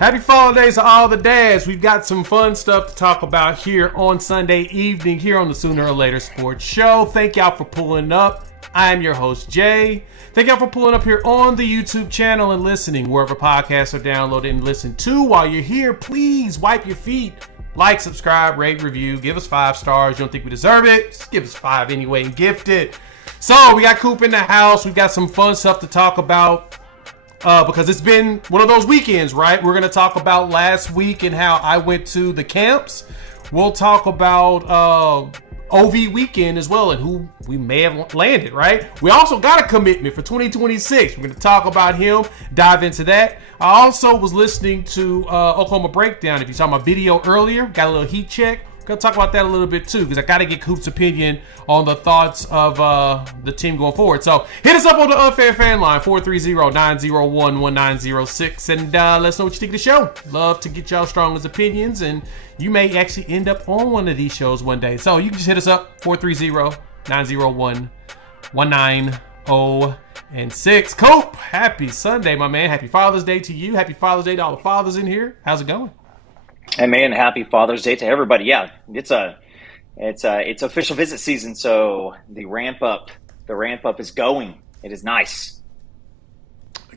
Happy Father's Day to all the dads. We've got some fun stuff to talk about here on Sunday evening here on the Sooner or Later Sports Show. Thank y'all for pulling up. I'm your host, Jay. Thank y'all for pulling up here on the YouTube channel and listening wherever podcasts are downloaded and listened to. While you're here, please wipe your feet. Like, subscribe, rate, review. Give us 5 stars. You don't think we deserve it? Just give us 5 anyway and gift it. So, we got Coop in the house. We've got some fun stuff to talk about. Because it's been one of those weekends, right? We're going to talk about last week and how I went to the camps. We'll talk about OV weekend as well and who we may have landed, right? We also got a commitment for 2026. We're going to talk about him, dive into that. I also was listening to Oklahoma Breakdown. If you saw my video earlier, got a little heat check. Going to talk about that a little bit too, because I got to get Coop's opinion on the thoughts of the team going forward. So hit us up on the Unfair Fan Line, 430-901-1906, and let us know what you think of the show. Love to get y'all strongest opinions, and you may actually end up on one of these shows one day. So you can just hit us up, 430-901-1906. Coop, happy Sunday, my man. Happy Father's Day to you. Happy Father's Day to all the fathers in here. How's it going? Hey man, happy Father's Day to everybody. Yeah, it's official visit season, so the ramp up is going. It is nice.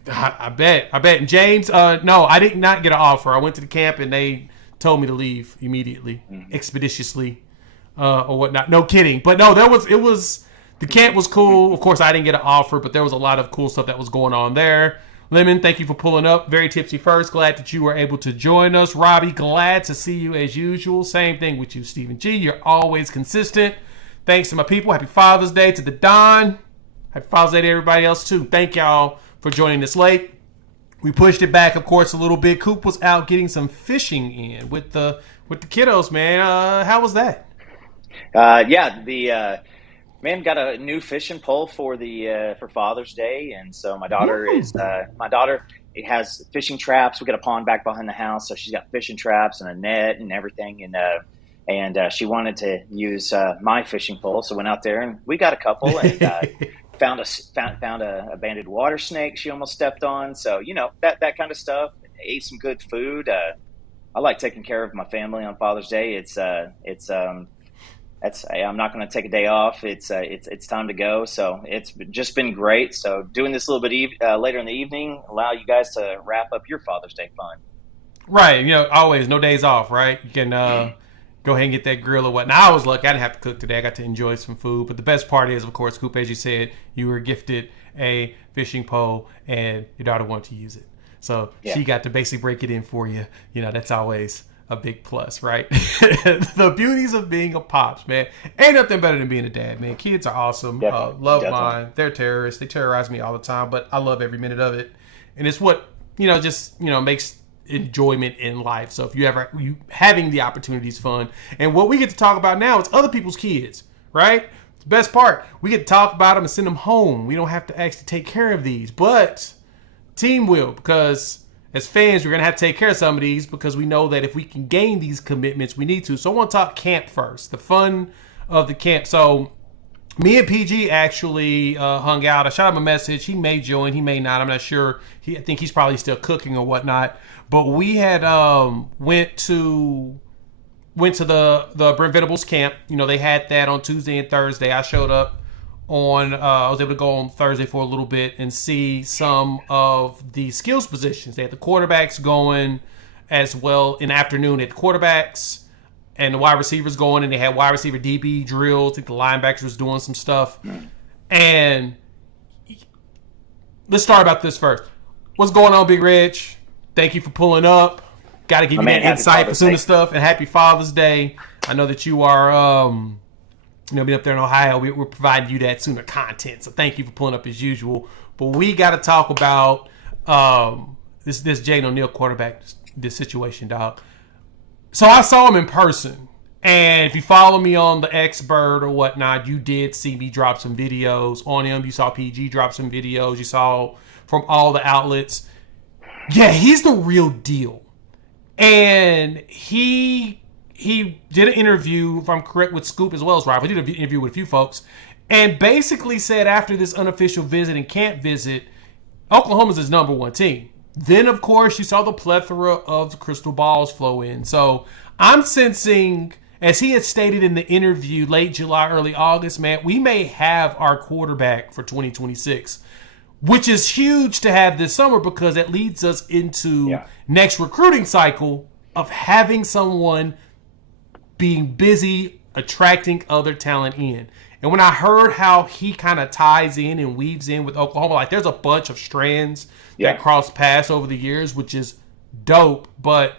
I bet. And James, no, I did not get an offer. I went to the camp and they told me to leave immediately, expeditiously, or whatnot. No kidding. But no, the camp was cool. Of course, I didn't get an offer, but there was a lot of cool stuff that was going on there. Lemon, thank you for pulling up. Very tipsy first. Glad that you were able to join us. Robbie, glad to see you as usual. Same thing with you, Stephen G. You're always consistent. Thanks to my people. Happy Father's Day to the Don. Happy Father's Day to everybody else, too. Thank y'all for joining us late. We pushed it back, of course, a little bit. Coop was out getting some fishing in with the kiddos, man. How was that? Man, got a new fishing pole for Father's Day, and so my daughter has fishing traps. We got a pond back behind the house, so she's got fishing traps and a net and everything, and she wanted to use my fishing pole, so went out there and we got a couple and found a abandoned water snake she almost stepped on. So that kind of stuff. Ate some good food. I like taking care of my family on Father's Day. I'm not going to take a day off. It's time to go. So it's just been great. So doing this a little bit later in the evening, allow you guys to wrap up your Father's Day fun. Right. Always no days off, right? You can go ahead and get that grill or whatnot. I was lucky. I didn't have to cook today. I got to enjoy some food. But the best part is, of course, Coop, as you said, you were gifted a fishing pole and your daughter wanted to use it. So She got to basically break it in for you. That's always a big plus, right? The beauties of being a pops, man. Ain't nothing better than being a dad, man. Kids are awesome. Love mine. They're terrorists. They terrorize me all the time, but I love every minute of it. And it's what, makes enjoyment in life. So if you having the opportunity is fun. And what we get to talk about now is other people's kids, right? The best part, we get to talk about them and send them home. We don't have to actually take care of these, but team will, because as fans, we're going to have to take care of some of these because we know that if we can gain these commitments, we need to. So I want to talk camp first, the fun of the camp. So me and PG actually hung out. I shot him a message. He may join. He may not. I'm not sure. I think he's probably still cooking or whatnot. But we had went to the Brent Venables camp. They had that on Tuesday and Thursday. I showed up I was able to go on Thursday for a little bit and see some of the skills positions. They had the quarterbacks going as well in the afternoon. They had the quarterbacks and the wide receivers going, and they had wide receiver DB drills. I think the linebackers was doing some stuff. And let's start about this first. What's going on, Big Reg? Thank you for pulling up. Got to give you that insight for some of the stuff. And happy Father's Day. I know that you are being up there in Ohio, we're providing you that Sooner content. So thank you for pulling up as usual. But we got to talk about this Jaden O'Neal quarterback, this situation, dog. So I saw him in person. And if you follow me on the Xbird or whatnot, you did see me drop some videos on him. You saw PG drop some videos. You saw from all the outlets. Yeah, he's the real deal. And he did an interview, if I'm correct, with Scoop as well as Rival. He did an interview with a few folks and basically said after this unofficial visit and camp visit, Oklahoma's his number one team. Then, of course, you saw the plethora of crystal balls flow in. So I'm sensing, as he had stated in the interview late July, early August, man, we may have our quarterback for 2026, which is huge to have this summer because it leads us into next recruiting cycle of having someone being busy attracting other talent in. And when I heard how he kind of ties in and weaves in with Oklahoma, like there's a bunch of strands that cross paths over the years, which is dope. But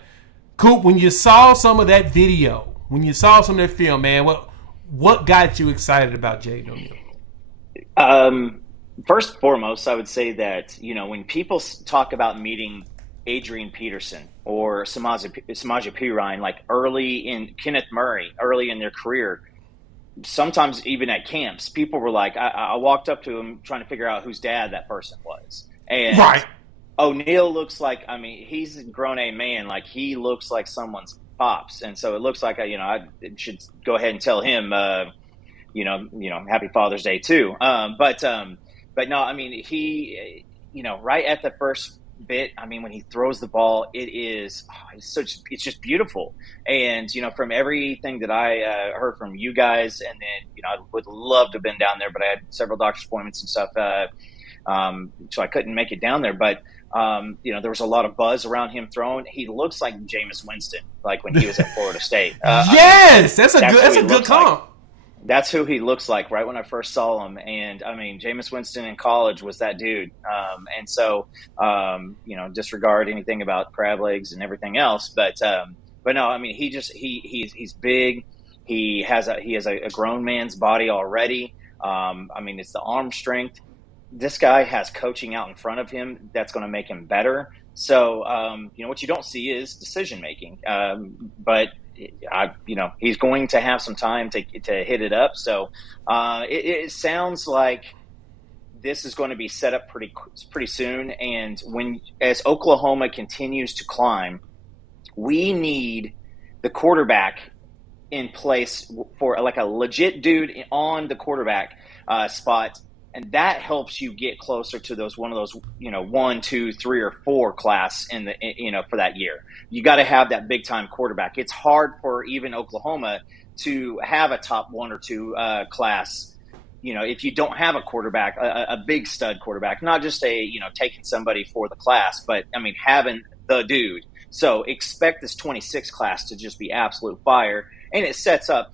Coop, when you saw some of that video, when you saw some of that film, man, what got you excited about Jaden O'Neal? First and foremost, I would say that, when people talk about meeting Adrian Peterson or Samaje Perine, like Kenneth Murray, early in their career, sometimes even at camps, people were like, I walked up to him trying to figure out whose dad that person was. And O'Neal looks like, he's a grown A man. Like, he looks like someone's pops. And so it looks like, I should go ahead and tell him, happy Father's Day too. But no, he, right at the first bit, when he throws the ball, it's just beautiful. And from everything that I heard from you guys, and then I would love to have been down there, but I had several doctor's appointments and stuff, so I couldn't make it down there. But there was a lot of buzz around him throwing. He looks like Jameis Winston, like when he was at Florida State. Yes, that's a good comp. Like. That's who he looks like right when I first saw him. And Jameis Winston in college was that dude. And so, disregard anything about crab legs and everything else. But no, he's big. He has a grown man's body already. It's the arm strength. This guy has coaching out in front of him that's going to make him better. So, what you don't see is decision making. But he's going to have some time to hit it up. So it sounds like this is going to be set up pretty soon. And as Oklahoma continues to climb, we need the quarterback in place for like a legit dude on the quarterback spot. And that helps you get closer to one of those 1, 2, 3, or 4 class in the for that year. You got to have that big time quarterback. It's hard for even Oklahoma to have a top 1 or 2 class. If you don't have a quarterback, a big stud quarterback, not just taking somebody for the class, but having the dude. So expect this 26 class to just be absolute fire, and it sets up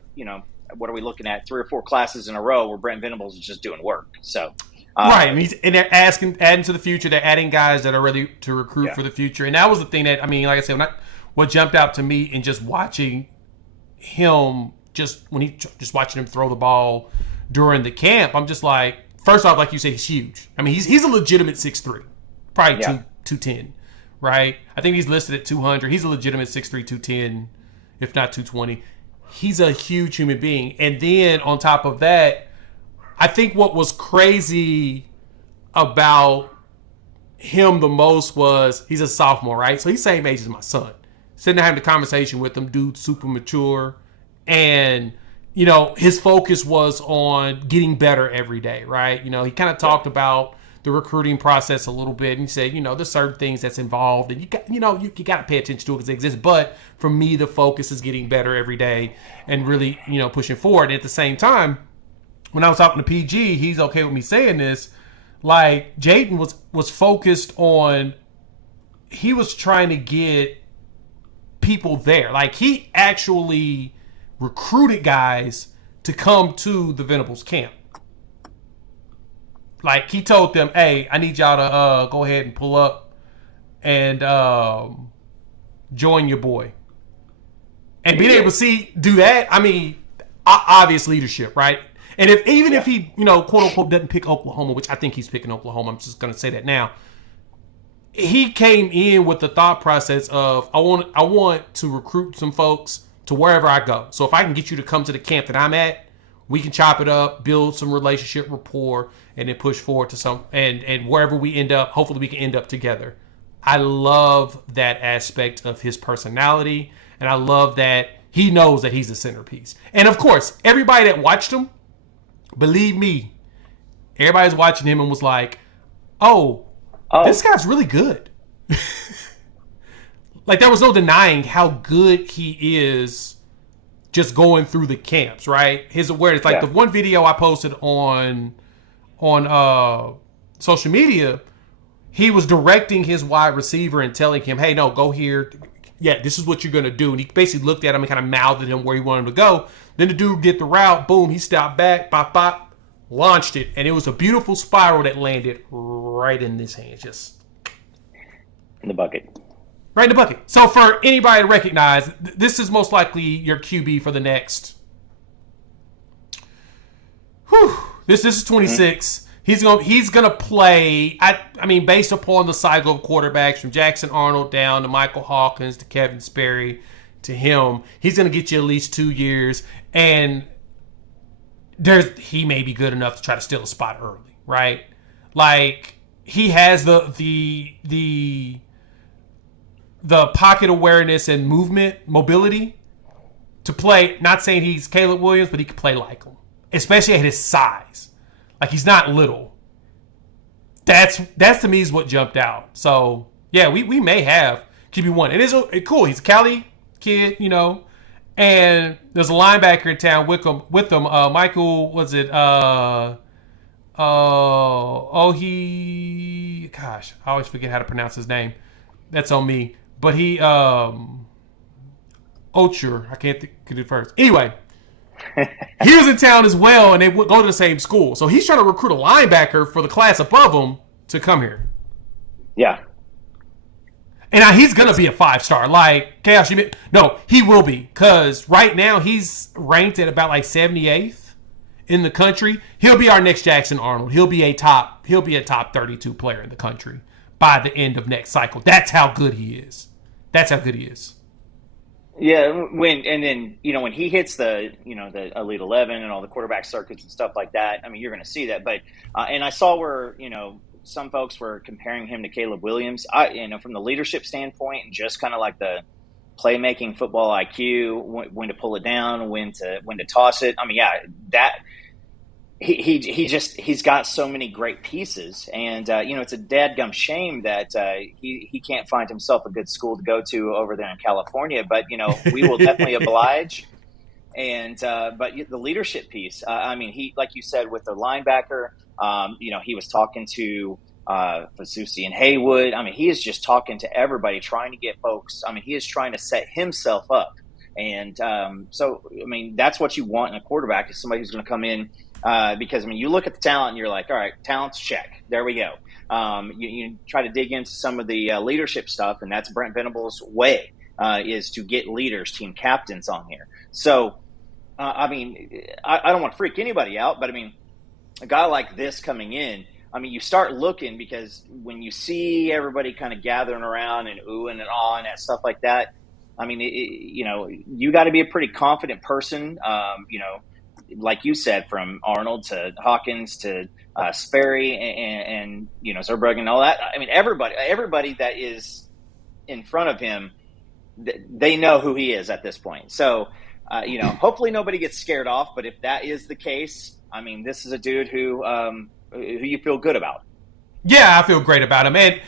what are we looking at? 3 or 4 classes in a row where Brent Venables is just doing work. So, right. And they're adding to the future. They're adding guys that are ready to recruit for the future. And that was the thing that, like I said, what jumped out to me in just watching him, just watching him throw the ball during the camp, I'm just like, first off, like you said, he's huge. He's a legitimate 6'3", probably 210, right? I think he's listed at 200. He's a legitimate 6'3", 210, if not 220. He's a huge human being. And then on top of that, I think what was crazy about him the most was he's a sophomore, right? So he's the same age as my son. Sitting there having a conversation with him, dude, super mature. And, his focus was on getting better every day, right? He kind of talked about the recruiting process a little bit, and he said, there's certain things that's involved, and you got to pay attention to it because they exist. But for me, the focus is getting better every day and really, pushing forward. And at the same time, when I was talking to PG, he's okay with me saying this. Like, Jaden was focused on, he was trying to get people there. Like, he actually recruited guys to come to the Venables camp. Like, he told them, hey, I need y'all to go ahead and pull up and join your boy. And being able to do that, obvious leadership, right? And if he, quote unquote, doesn't pick Oklahoma, which I think he's picking Oklahoma, I'm just going to say that now. He came in with the thought process of, I want to recruit some folks to wherever I go. So if I can get you to come to the camp that I'm at, we can chop it up, build some relationship rapport, and then push forward to some, and wherever we end up, hopefully we can end up together. I love that aspect of his personality, and I love that he knows that he's a centerpiece. And of course, everybody that watched him, believe me, everybody's watching him and was like, oh, this guy's really good. like there was no denying how good he is just going through the camps, right? His awareness. Like the one video I posted on social media, he was directing his wide receiver and telling him, hey, no, go here. Yeah, this is what you're going to do. And he basically looked at him and kind of mouthed him where he wanted him to go. Then the dude get the route. Boom, he stopped back. Bop, bop. Launched it. And it was a beautiful spiral that landed right in his hands. Just in the bucket. Right in the bucket. So for anybody to recognize, this is most likely your QB for the next. This is 26. Mm-hmm. He's gonna play. I mean, based upon the cycle of quarterbacks from Jackson Arnold down to Michael Hawkins to Kevin Sperry to him, he's gonna get you at least 2 years, and he may be good enough to try to steal a spot early, right? Like he has the pocket awareness and mobility to play. Not saying he's Caleb Williams, but he can play like him, especially at his size. Like he's not little. That's to me is what jumped out. So yeah, we may have QB1. It is cool. He's a Cali kid, you know, and there's a linebacker in town with him. Michael, was it? Gosh, I always forget how to pronounce his name. That's on me. But he, Ocher, I can't think of it first. Anyway, he was in town as well, and they would go to the same school. So he's trying to recruit a linebacker for the class above him to come here. Yeah. And now he's going to be a 5-star. Like, Chaos, no, he will be. Because right now he's ranked at about like 78th in the country. He'll be our next Jackson Arnold. He'll be a top 32 player in the country by the end of next cycle. That's how good he is. Yeah, when he hits the Elite 11 and all the quarterback circuits and stuff like that, I mean, you're going to see that. But and I saw where some folks were comparing him to Caleb Williams. From the leadership standpoint and just kind of like the playmaking football IQ, when to pull it down, when to toss it. I mean, yeah, that. He's got so many great pieces, and it's a dadgum shame that he can't find himself a good school to go to over there in California. But we will definitely oblige. And but the leadership piece, I mean, he, like you said, with the linebacker, he was talking to Fasusi and Haywood. I mean, he is just talking to everybody, trying to get folks. I mean, he is trying to set himself up, and so I mean, that's what you want in a quarterback, is somebody who's going to come in. Because I mean, you look at the talent and you're like, all right, talent's check. There we go. You try to dig into some of the leadership stuff, and that's Brent Venable's way, is to get leaders, team captains on here. So, I mean, I don't want to freak anybody out, but I mean, a guy like this coming in, I mean, you start looking, because when you see everybody kind of gathering around and oohing and awing at stuff like that, I mean, you got to be a pretty confident person, like you said, from Arnold to Hawkins to Sperry and Zerbruggen and all that. I mean, everybody that is in front of him, they know who he is at this point. So, hopefully nobody gets scared off. But if that is the case, I mean, this is a dude who you feel good about. Yeah, I feel great about him. And,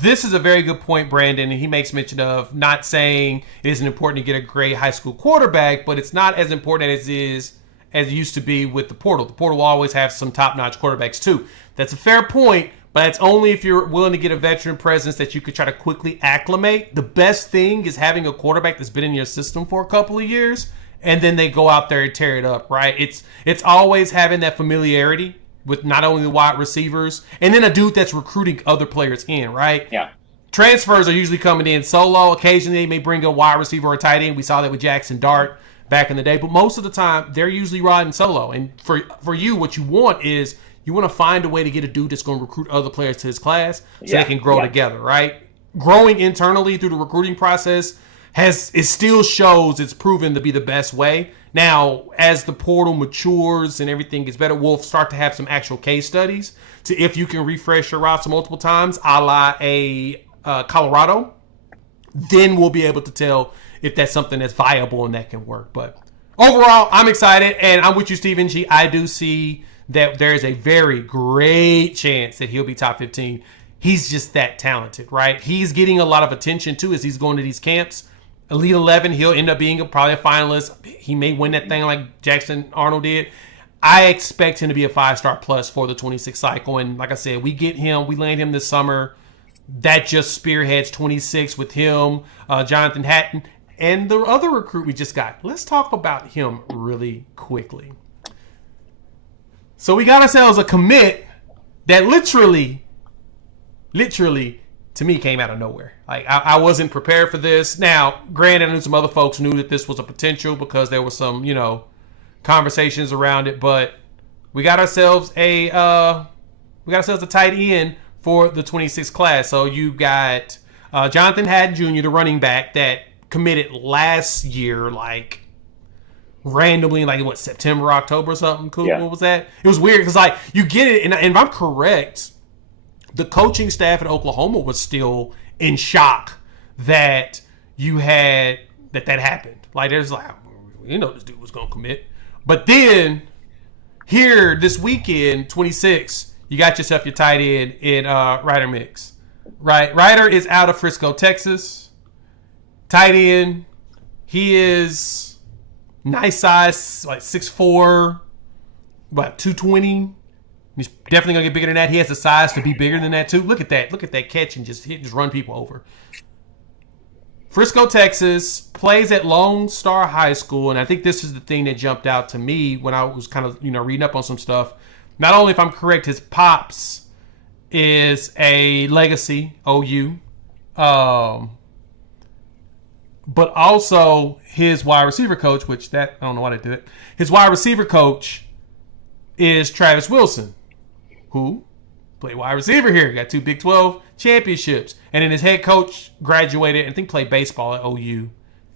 this is a very good point, Brandon. And he makes mention of not saying it isn't important to get a great high school quarterback, but it's not as important as it used to be with the portal. The portal will always have some top-notch quarterbacks too. That's a fair point, but that's only if you're willing to get a veteran presence that you could try to quickly acclimate. The best thing is having a quarterback that's been in your system for a couple of years, and then they go out there and tear it up, right? It's always having that familiarity with not only the wide receivers, and then a dude that's recruiting other players in, right? Yeah. Transfers are usually coming in solo. Occasionally they may bring a wide receiver or a tight end. We saw that with Jackson Dart back in the day, but most of the time they're usually riding solo. And for you, what you want is you want to find a way to get a dude that's going to recruit other players to his class so they can grow together, right? Growing internally through the recruiting process still shows it's proven to be the best way. Now, as the portal matures and everything gets better, we'll start to have some actual case studies to if you can refresh your roster multiple times, a la Colorado, then we'll be able to tell if that's something that's viable and that can work. But overall, I'm excited, and I'm with you, Stephen G. I do see that there's a very great chance that he'll be top 15. he's just that talented, right? He's getting a lot of attention too as he's going to these camps. Elite 11, he'll end up being probably a finalist. He may win that thing like Jackson Arnold did. I expect him to be a 5-star plus for the 26 cycle. And like I said, we land him this summer. That just spearheads 26 with him, Jonathan Hatton, and the other recruit we just got. Let's talk about him really quickly. So we got ourselves a commit that literally, to me, came out of nowhere. Like, I wasn't prepared for this. Now, granted, I knew some other folks knew that this was a potential because there was some, conversations around it. But we got ourselves a tight end for the 26 class. So you got Jonathan Hatton Jr., the running back that committed last year, like randomly, like what, September, October or something. Cool. Yeah. What was that? It was weird because like you get it, and if I'm correct, the coaching staff at Oklahoma was still in shock that you had that happened. Like there's like, this dude was gonna commit, but then here this weekend, 26, you got yourself your tight end in Ryder Mix. Right, Ryder is out of Frisco, Texas. Tight end, he is nice size, like 6'4", about 220. He's definitely gonna get bigger than that. He has the size to be bigger than that too. Look at that catch and just run people over. Frisco, Texas, plays at Lone Star High School, and I think this is the thing that jumped out to me when I was kind of reading up on some stuff. Not only, if I'm correct, his pops is a legacy OU, but also his wide receiver coach, which I don't know why they did it. His wide receiver coach is Travis Wilson, who played wide receiver here. Got 2 Big 12 championships. And then his head coach graduated and I think played baseball at OU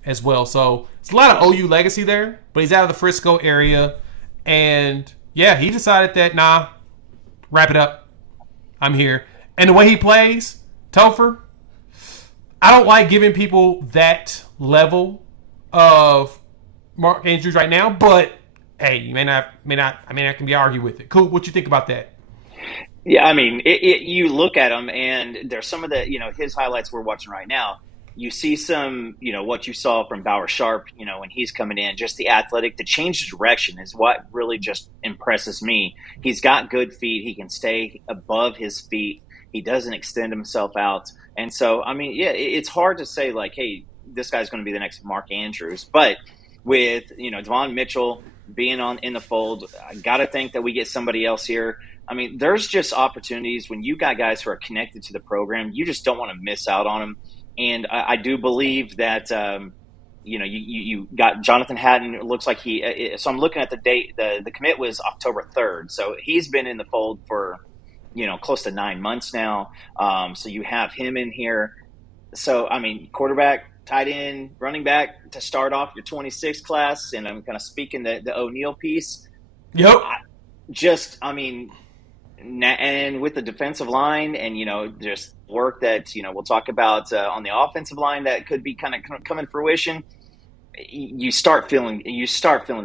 as well. So it's a lot of OU legacy there, but he's out of the Frisco area. And yeah, he decided that, wrap it up. I'm here. And the way he plays, Topher, I don't like giving people that level of Mark Andrews right now, but hey, you may not. I can be argued with it. Cool. What you think about that? Yeah, I mean, you look at him, and there's some of the, his highlights we're watching right now. You see some, what you saw from Bauer Sharp, when he's coming in, just the athletic, the change of direction is what really just impresses me. He's got good feet. He can stay above his feet. He doesn't extend himself out. And so, I mean, yeah, it's hard to say like, hey, this guy's going to be the next Mark Andrews. But with, Devon Mitchell being in the fold, I got to think that we get somebody else here. I mean, there's just opportunities when you got guys who are connected to the program. You just don't want to miss out on them. And I do believe that, you got Jonathan Hatton. It looks like so I'm looking at the date. The commit was October 3rd. So he's been in the fold for, close to 9 months now. So you have him in here. So, I mean, quarterback, tight end, running back to start off your 26 class. And I'm kind of speaking the O'Neal piece. Yep. And with the defensive line and, just work that, we'll talk about on the offensive line that could be kind of coming to fruition, you start feeling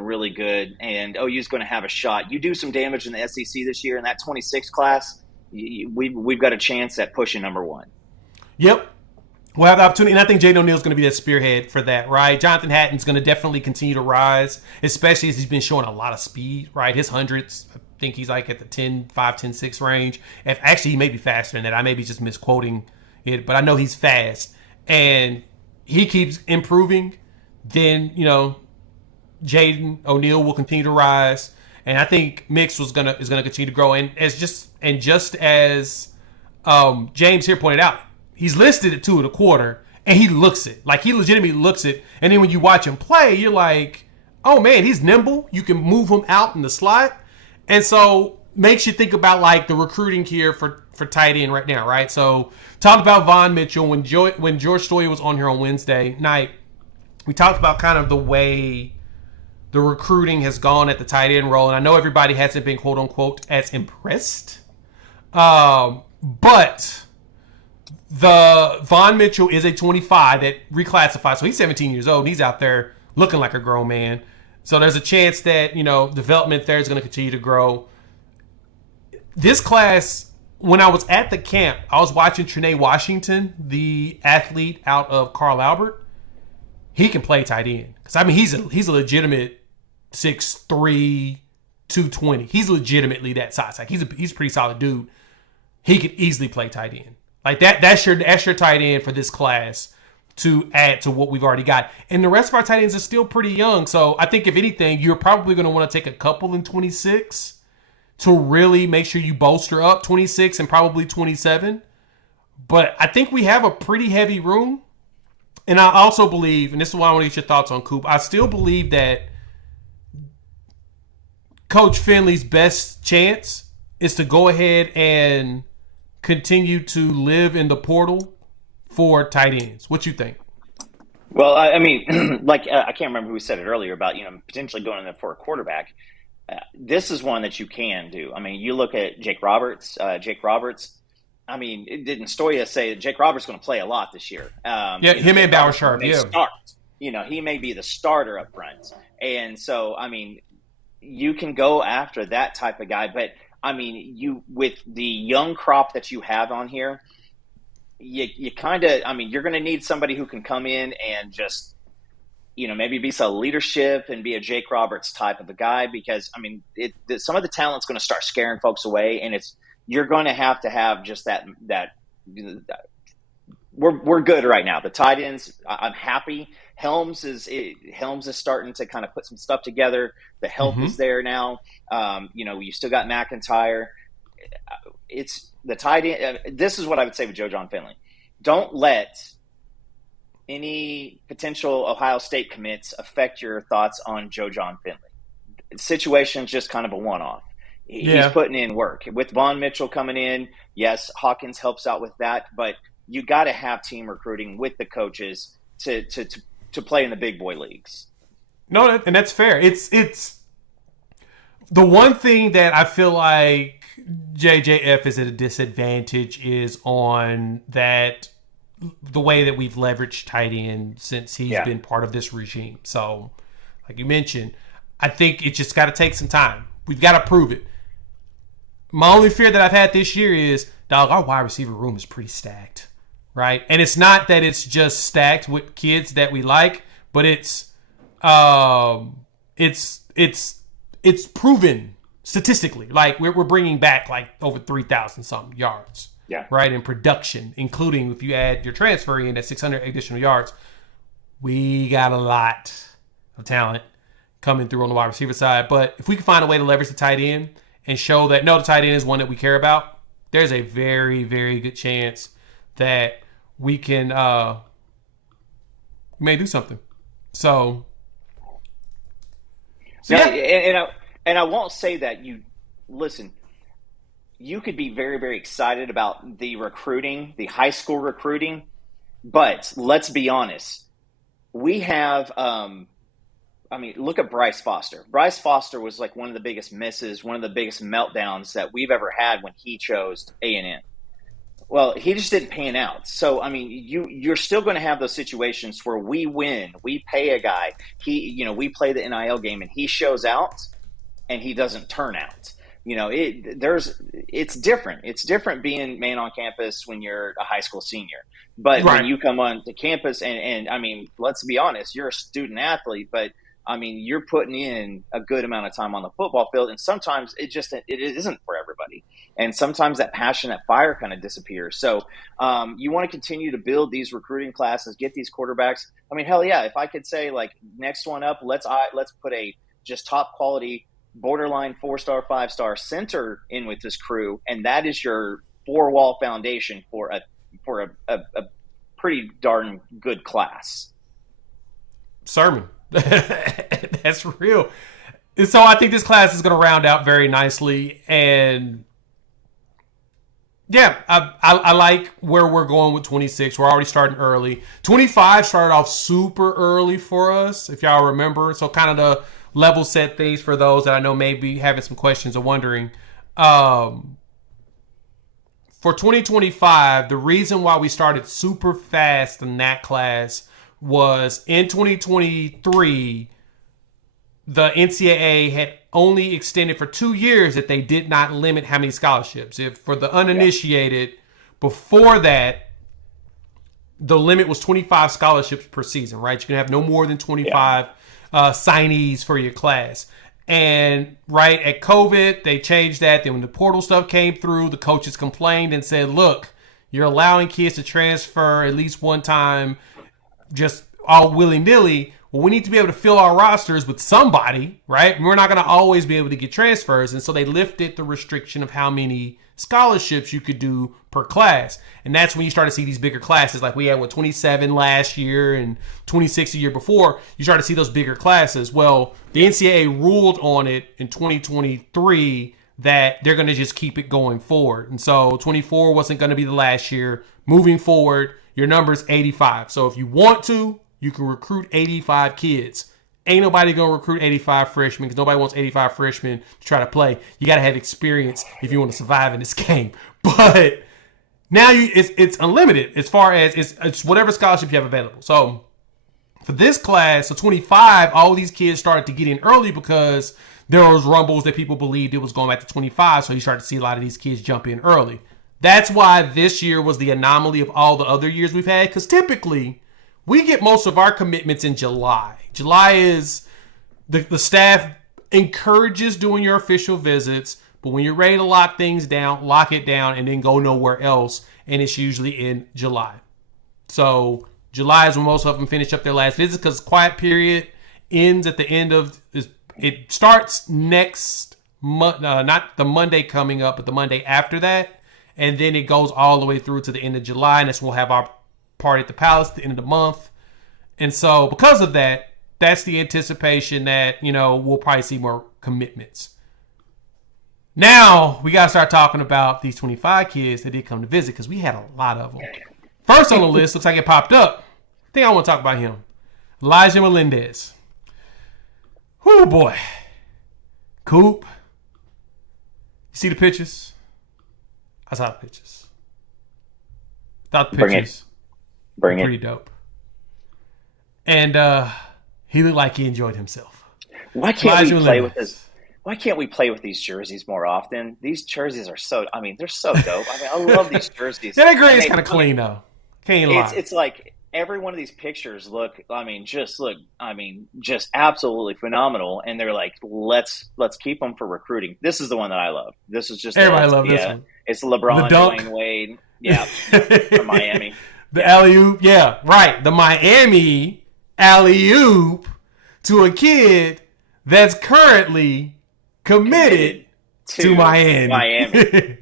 really good, and OU's going to have a shot. You do some damage in the SEC this year in that 26 class, we've got a chance at pushing number 1. Yep. We'll have the opportunity, and I think Jaden O'Neal is going to be that spearhead for that, right? Jonathan Hatton's going to definitely continue to rise, especially as he's been showing a lot of speed, right? His hundreds, I think he's like at the 10.5, 10.6 range. Actually, he may be faster than that. I may be just misquoting it, but I know he's fast. And he keeps improving. Then, Jaden O'Neal will continue to rise. And I think Mix is gonna continue to grow. And just as James here pointed out, he's listed at 2.25, and he looks it. Like, he legitimately looks it. And then when you watch him play, you're like, oh, man, he's nimble. You can move him out in the slot. And so makes you think about, like, the recruiting here for tight end right now, right? So talked about Von Mitchell. When George Stoyer was on here on Wednesday night, we talked about kind of the way the recruiting has gone at the tight end role. And I know everybody hasn't been, quote-unquote, as impressed. But the Von Mitchell is a 25 that reclassified. So he's 17 years old. And he's out there looking like a grown man. So there's a chance that, development there is going to continue to grow. This class when I was at the camp, I was watching Trinae Washington, the athlete out of Carl Albert. He can play tight end. Because, I mean, he's a legitimate 6'3", 220. He's legitimately that size. Like, he's a pretty solid dude. He could easily play tight end. Like, that's your tight end for this class to add to what we've already got. And the rest of our tight ends are still pretty young. So I think, if anything, you're probably going to want to take a couple in 26 to really make sure you bolster up 26 and probably 27. But I think we have a pretty heavy room. And I also believe, and this is why I want to get your thoughts on Coop, I still believe that Coach Finley's best chance is to go ahead and continue to live in the portal for tight ends. What you think? Well, I mean, like I can't remember who said it earlier about, potentially going in there for a quarterback. This is one that you can do. I mean, you look at Jake Roberts. I mean, didn't Stoya say that Jake Roberts is going to play a lot this year? Him and Bauer Sharp, yeah. Start, he may be the starter up front. And so, I mean, you can go after that type of guy. But, I mean, with the young crop that you have on here, you kind of – I mean, you're going to need somebody who can come in and just, maybe be some leadership and be a Jake Roberts type of a guy, because, I mean, some of the talent's going to start scaring folks away, and you're going to have just that we're good right now. The tight ends, I'm happy. Helms is starting to kind of put some stuff together. The help is there now. You still got McIntyre. It's the tight end. This is what I would say with Joe John Finley. Don't let any potential Ohio State commits affect your thoughts on Joe John Finley. The situation's just kind of a one-off. He's putting in work. With Vaughn Mitchell coming in, yes, Hawkins helps out with that, but you got to have team recruiting with the coaches to play in the big boy leagues. No, and that's fair. It's the one thing that I feel like JJF is at a disadvantage is on that the way that we've leveraged tight end since he's been part of this regime. So, like you mentioned, I think it just got to take some time. We've got to prove it. My only fear that I've had this year is, dog, our wide receiver room is pretty stacked, right? And it's not that it's just stacked with kids that we like, but it's proven statistically. Like we're bringing back like over 3,000 something yards, right, in production, including if you add your transfer in at 600 additional yards. We got a lot of talent coming through on the wide receiver side. But if we can find a way to leverage the tight end and show that, no, the tight end is one that we care about, there's a very, very good chance that we can may do something. So yeah. And I won't say that you could be very, very excited about the recruiting, the high school recruiting, but let's be honest. We have look at Bryce Foster. Bryce Foster was like one of the biggest misses, one of the biggest meltdowns that we've ever had when he chose A&M. Well, he just didn't pan out. So, I mean, you're still going to have those situations where we win, we pay a guy, we play the NIL game and he shows out and he doesn't turn out. It's different. It's different being man on campus when you're a high school senior. But when you come on to campus and I mean, let's be honest, you're a student athlete, but I mean, you're putting in a good amount of time on the football field, and sometimes it isn't for everybody. And sometimes that passion, that fire kind of disappears. So you want to continue to build these recruiting classes, get these quarterbacks. I mean, hell yeah, if I could say like next one up, let's put a just top quality borderline 4-star, 5-star center in with this crew, and that is your 4-wall foundation for a pretty darn good class. Sermon. That's real. And so I think this class is going to round out very nicely, and yeah, I like where we're going with 26. We're already starting early. 25 started off super early for us, if y'all remember. So kind of the level set things for those that I know may be having some questions or wondering. For 2025, the reason why we started super fast in that class was in 2023, the NCAA had only extended for 2 years that they did not limit how many scholarships. If for the uninitiated, before that, the limit was 25 scholarships per season, right? You can have no more than 25 signees for your class. And right at COVID, they changed that. Then when the portal stuff came through, the coaches complained and said, look, you're allowing kids to transfer at least one time, just all willy-nilly. Well, we need to be able to fill our rosters with somebody, right? We're not going to always be able to get transfers. And so they lifted the restriction of how many scholarships you could do per class. And that's when you start to see these bigger classes. Like we had 27 last year and 26 the year before. You start to see those bigger classes. Well, the NCAA ruled on it in 2023 that they're going to just keep it going forward. And so 24 wasn't going to be the last year. Moving forward, your number's 85. So if you want to, you can recruit 85 kids. Ain't nobody going to recruit 85 freshmen because nobody wants 85 freshmen to try to play. You got to have experience if you want to survive in this game. But now it's unlimited as far as it's whatever scholarship you have available. So for this class, so 25, all these kids started to get in early because there was rumbles that people believed it was going back to 25. So you started to see a lot of these kids jump in early. That's why this year was the anomaly of all the other years we've had, because typically we get most of our commitments in July. July is the staff encourages doing your official visits, but when you're ready to lock things down, lock it down and then go nowhere else. And it's usually in July. So July is when most of them finish up their last visit because quiet period ends at the end of, it starts next month, not the Monday coming up, but the Monday after that. And then it goes all the way through to the end of July. And that's when we'll have our party at the Palace at the end of the month. And so because of that, that's the anticipation that, we'll probably see more commitments. Now we got to start talking about these 25 kids that did come to visit because we had a lot of them. First on the list, looks like it popped up. I think I want to talk about him. Elijah Melendez. Whoo, boy. Coop. You see the pictures? I saw the pictures. Thought the pictures Bring pretty dope. And he looked like he enjoyed himself. Why can't we play with this? Why can't we play with these jerseys more often? These jerseys are they're so dope. I love these jerseys. That gray is kind of clean though. Can't lie. It's like every one of these pictures just absolutely phenomenal. And they're like, let's keep them for recruiting. This is the one that I love. This is just everybody love this one. It's LeBron, Dwayne Wade, from Miami. The alley-oop, yeah, right. The Miami alley-oop to a kid that's currently committed to Miami.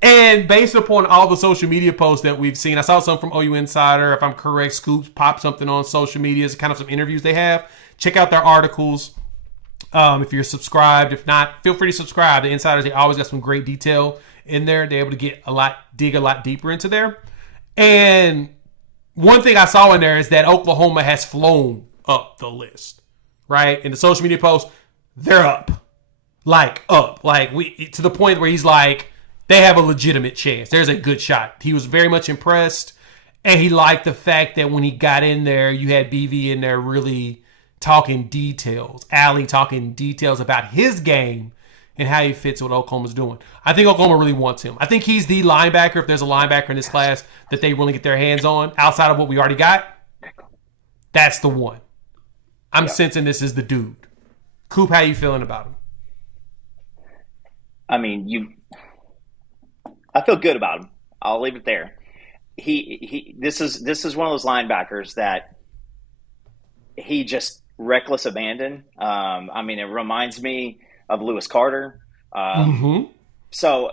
And based upon all the social media posts that we've seen, I saw some from OU Insider. If I'm correct, Scoops popped something on social media. It's kind of some interviews they have. Check out their articles if you're subscribed. If not, feel free to subscribe. The Insiders, they always got some great detail in there. They're able to dig a lot deeper into there. And one thing I saw in there is that Oklahoma has flown up the list, right? In the social media posts, they're up. To the point where he's like, they have a legitimate chance. There's a good shot. He was very much impressed, and he liked the fact that when he got in there, you had BV in there really talking details, Allie talking details about his game and how he fits what Oklahoma's doing. I think Oklahoma really wants him. I think he's the linebacker, if there's a linebacker in this class that they really get their hands on outside of what we already got. That's the one. I'm sensing this is the dude. Coop, how you feeling about him? I feel good about him. I'll leave it there. This is one of those linebackers that he just reckless abandon. It reminds me of Lewis Carter. So,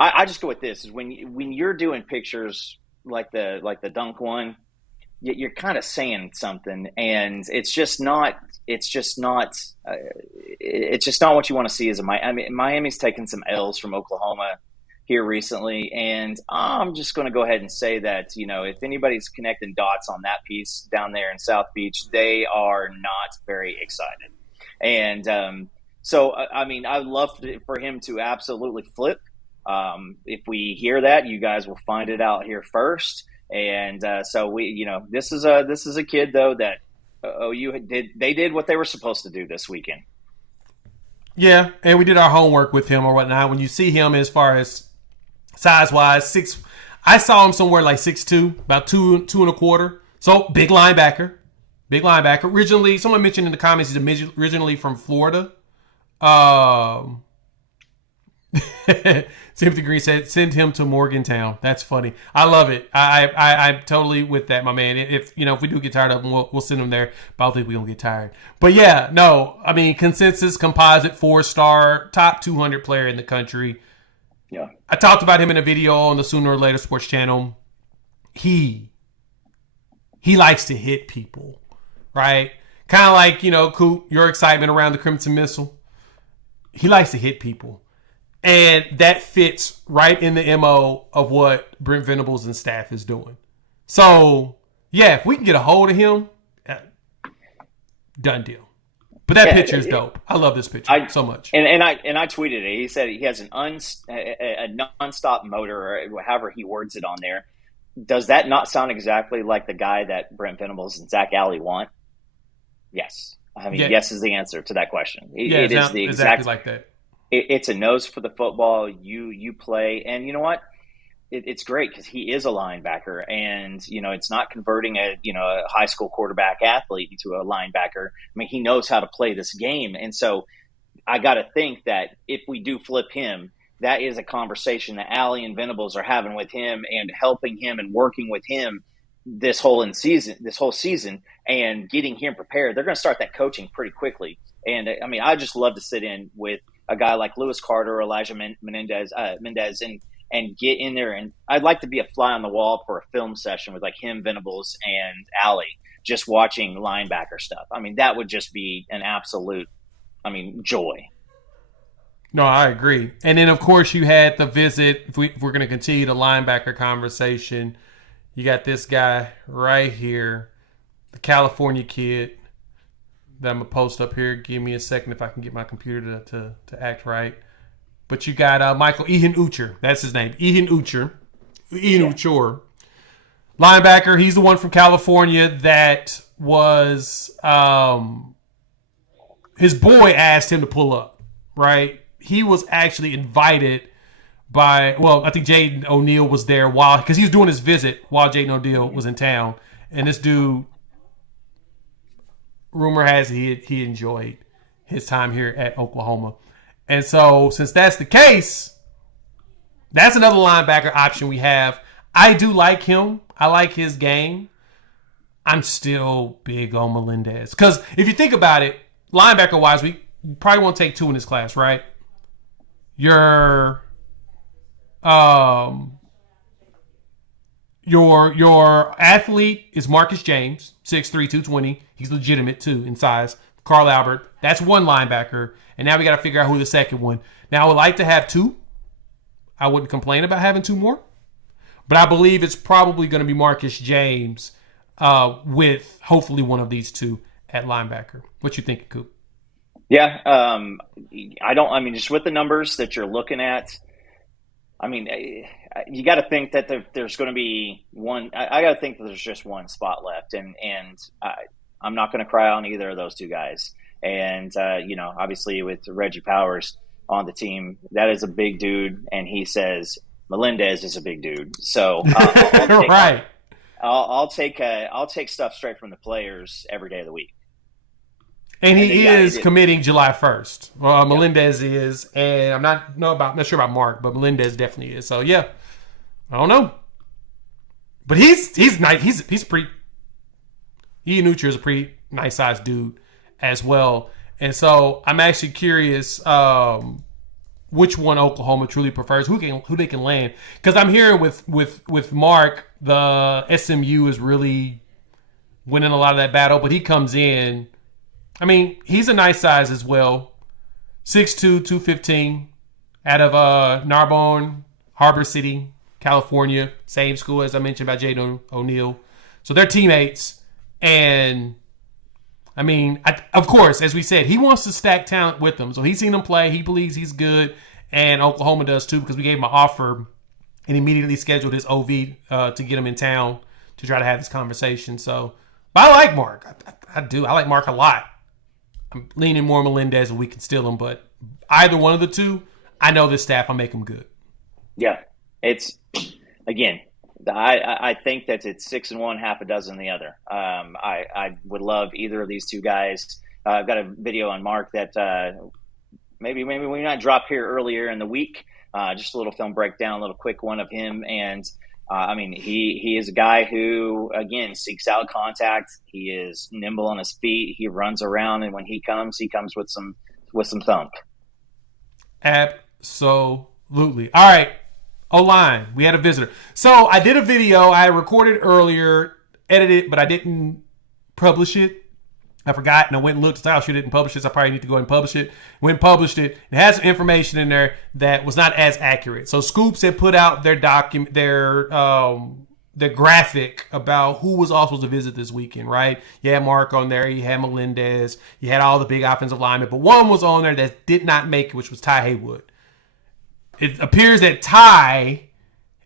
I just go with this is when you're doing pictures like the dunk one, you're kind of saying something, and it's just not what you want to see as a Miami's taken some L's from Oklahoma here recently, and I'm just going to go ahead and say that if anybody's connecting dots on that piece down there in South Beach, they are not very excited. And so I'd love for him to absolutely flip. If we hear that, you guys will find it out here first. And so this is a kid though that They did what they were supposed to do this weekend. Yeah, and we did our homework with him or whatnot. When you see him as far as size-wise, I saw him somewhere like 6'2", about 2.25. So, big linebacker. Big linebacker. Originally, someone mentioned in the comments he's originally from Florida. Timothy Green said, send him to Morgantown. That's funny. I love it. I'm totally with that, my man. If we do get tired of him, we'll send him there. But I don't think we're going to get tired. But yeah, no. I mean, consensus, composite, 4-star, top 200 player in the country. Yeah. I talked about him in a video on the Sooner or Later Sports channel. He likes to hit people, right? Kind of like, Coop, your excitement around the Crimson Missile. He likes to hit people. And that fits right in the MO of what Brent Venables and staff is doing. So, yeah, if we can get a hold of him, done deal. But that picture is dope. I love this picture so much. And I tweeted it. He said he has a nonstop motor, or however he words it on there. Does that not sound exactly like the guy that Brent Venables and Zach Alley want? Yes. I mean, yes is the answer to that question. It is the exactly like that. It's a nose for the football. You play, and you know what? It's great because he is a linebacker, and it's not converting a high school quarterback athlete into a linebacker. I mean, he knows how to play this game, and so I got to think that if we do flip him, that is a conversation that Allie and Venables are having with him and helping him and working with him this whole season, and getting him prepared. They're going to start that coaching pretty quickly, and I mean, I just love to sit in with a guy like Lewis Carter or Elijah Mendez, and get in there. And I'd like to be a fly on the wall for a film session with like him, Venables, and Alley, just watching linebacker stuff. I mean, that would just be an absolute, joy. No, I agree. And then, of course, you had the visit. If we're going to continue the linebacker conversation, you got this guy right here, the California kid that I'm going to post up here. Give me a second if I can get my computer to act right. But you got Michael Ucher. That's his name. Ucher. Linebacker. He's the one from California that was his boy asked him to pull up, right? He was actually invited by, I think Jaden O'Neal was there because he was doing his visit while Jaden O'Neal was in town. And this dude, rumor has it he enjoyed his time here at Oklahoma. And so, since that's the case, that's another linebacker option we have. I do like him. I like his game. I'm still big on Melendez. Because if you think about it, linebacker-wise, we probably won't take 2 in this class, right? Your athlete is Marcus James, 6'3", 220. He's legitimate, too, in size. Carl Albert. That's one linebacker. And now we got to figure out who the second one. Now, I would like to have 2. I wouldn't complain about having 2 more. But I believe it's probably going to be Marcus James with hopefully one of these 2 at linebacker. What you think, Coop? Yeah. Just with the numbers that you're looking at, you got to think that there's going to be one. I got to think that there's just one spot left. And I'm not going to cry on either of those 2 guys. And, obviously with Reggie Powers on the team, that is a big dude. And he says Melendez is a big dude. So I'll take stuff straight from the players every day of the week. And he is committing July 1st. Melendez is, and I'm not sure about Mark, but Melendez definitely is. So yeah, I don't know, but he's nice. He's pretty. Ian Ucher is a pretty nice sized dude as well, and so I'm actually curious which one Oklahoma truly prefers, who they can land, because I'm hearing with Mark, the SMU is really winning a lot of that battle, but he comes in. He's a nice size as well. 6'2", 215, out of Narbonne, Harbor City, California. Same school as I mentioned about Jaden O'Neal. So they're teammates. And, of course, as we said, he wants to stack talent with them. So he's seen them play. He believes he's good. And Oklahoma does too, because we gave him an offer and immediately scheduled his OV to get him in town to try to have this conversation. So But I like Mark. I do. I like Mark a lot. I'm leaning more Melendez and we can steal him, but either one of the two, I know this staff will make them good. Yeah, it's again. I think that it's 6 and one, half a dozen the other. I would love either of these two guys. I've got a video on Mark that maybe we not drop here earlier in the week. Just a little film breakdown, a little quick one of him, and I mean he is a guy who again seeks out contact. He is nimble on his feet. He runs around, and when he comes with some thump. Absolutely. All right. O-line. We had a visitor. So I did a video. I recorded earlier, edited, but I didn't publish it. I forgot, and I went and looked. I didn't publish this. I probably need to go ahead and publish it. Went and published it. It has some information in there that was not as accurate. So Scoops had put out their document, their graphic about who was all supposed to visit this weekend, right? You had Mark on there. You had Melendez. You had all the big offensive linemen. But one was on there that did not make it, which was Ty Haywood. It appears that Ty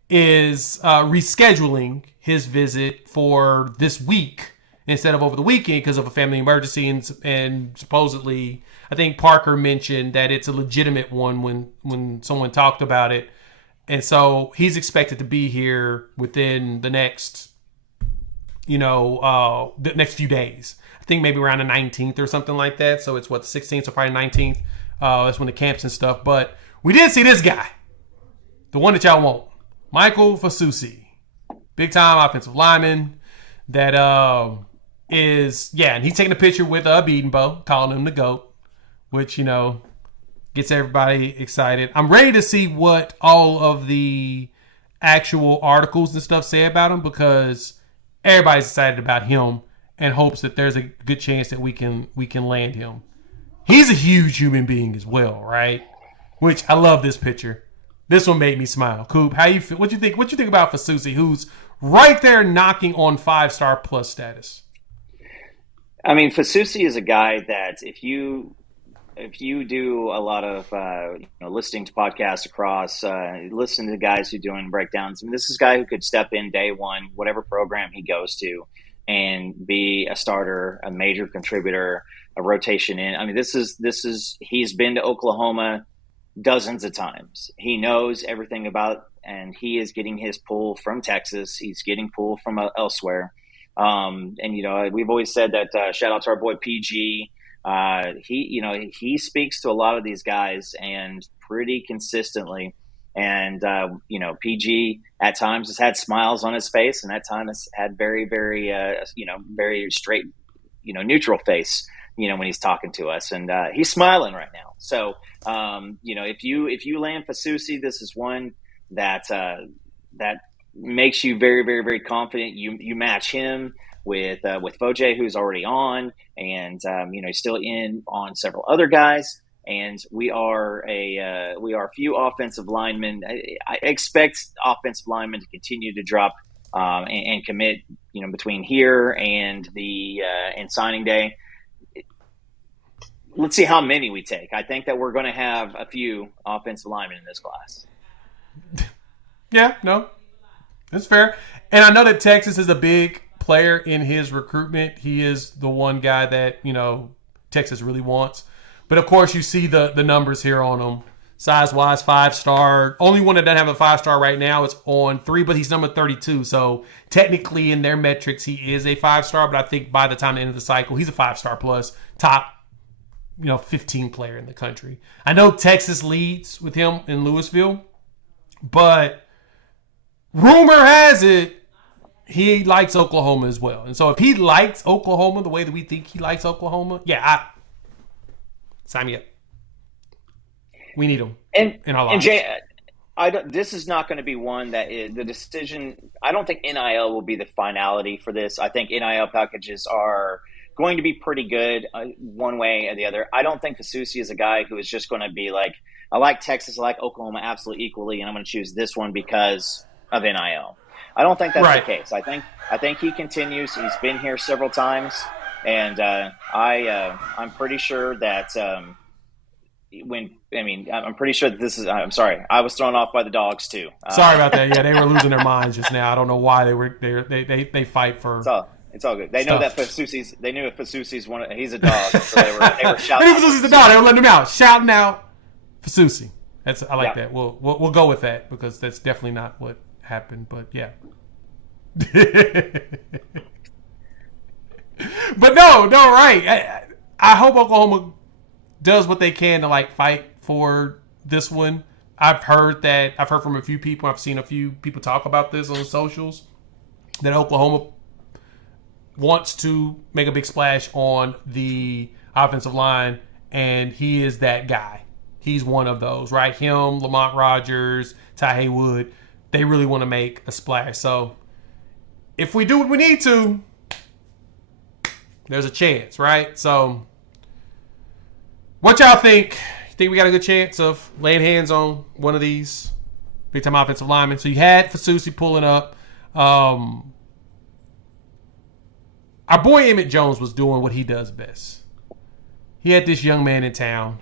is rescheduling his visit for this week instead of over the weekend because of a family emergency. And supposedly, I think Parker mentioned that it's a legitimate one when someone talked about it. And so he's expected to be here within the next, the next few days. I think maybe around the 19th or something like that. So it's the 16th, so probably 19th. That's when the camps and stuff. But we did see this guy, the one that y'all want, Michael Fasusi, big time offensive lineman that and he's taking a picture with Beadenbow, calling him the GOAT, which, gets everybody excited. I'm ready to see what all of the actual articles and stuff say about him because everybody's excited about him and hopes that there's a good chance that we can land him. He's a huge human being as well, right? Which I love this picture. This one made me smile. Coop, how you feel? What you think? What you think about Fasusi, who's right there knocking on 5-star plus status? I mean, Fasusi is a guy that if you do a lot of listening to podcasts across, listen to guys who are doing breakdowns. I mean, this is a guy who could step in day one, whatever program he goes to, and be a starter, a major contributor, a rotation in. I mean, this is he's been to Oklahoma dozens of times. He knows everything about, and he is getting his pull from Texas. He's getting pull from elsewhere. We've always said that. Shout out to our boy PG. He speaks to a lot of these guys and pretty consistently. And PG at times has had smiles on his face, and at times has had very, very, very straight, neutral face. When he's talking to us, and he's smiling right now. So, if you land Fasusi, this is one that makes you very, very, very confident. You match him with Foj, who's already on, and he's still in on several other guys. And we are a few offensive linemen. I expect offensive linemen to continue to drop and commit. Between here and and signing day. Let's see how many we take. I think that we're going to have a few offensive linemen in this class. Yeah, no, that's fair. And I know that Texas is a big player in his recruitment. He is the one guy that, Texas really wants. But, of course, you see the numbers here on him. Size-wise, 5-star. Only one that doesn't have a 5-star right now is on 3, but he's number 32. So, technically, in their metrics, he is a 5-star. But I think by the time the end of the cycle, he's a 5-star plus, top 15 player in the country. I know Texas leads with him in Louisville, but rumor has it he likes Oklahoma as well. And so if he likes Oklahoma the way that we think he likes Oklahoma, sign me up. We need him. And Jay, this is not going to be one that the decision. I don't think NIL will be the finality for this. I think NIL packages are going to be pretty good one way or the other. I don't think Fasusi is a guy who is just going to be like, I like Texas, I like Oklahoma absolutely equally, and I'm going to choose this one because of NIL. I don't think that's the case. I think he continues. He's been here several times, and I'm pretty sure that I'm pretty sure that this is. I'm sorry, I was thrown off by the dogs too. Sorry about that. Yeah, they were losing their minds just now. I don't know why they fight for. It's all good. They know Stuff. that Fasusi's. They knew if Fasusi's one. He's a dog, so they were shouting. They knew Fasusi's the dog. They were letting him out, shouting out Fasusi. I like Yeah. that. We'll go with that because that's definitely not what happened. But yeah. But no, right. I hope Oklahoma does what they can to like fight for this one. I've heard from a few people. I've seen a few people talk about this on socials that Oklahoma wants to make a big splash on the offensive line, and he is that guy. He's one of those, right? Him, Lamont Rogers, Ty Haywood, they really want to make a splash. So if we do what we need to, there's a chance, right? So what y'all think? You think we got a good chance of laying hands on one of these big-time offensive linemen? So you had Fasusi pulling up. Our boy Emmett Jones was doing what he does best. He had this young man in town,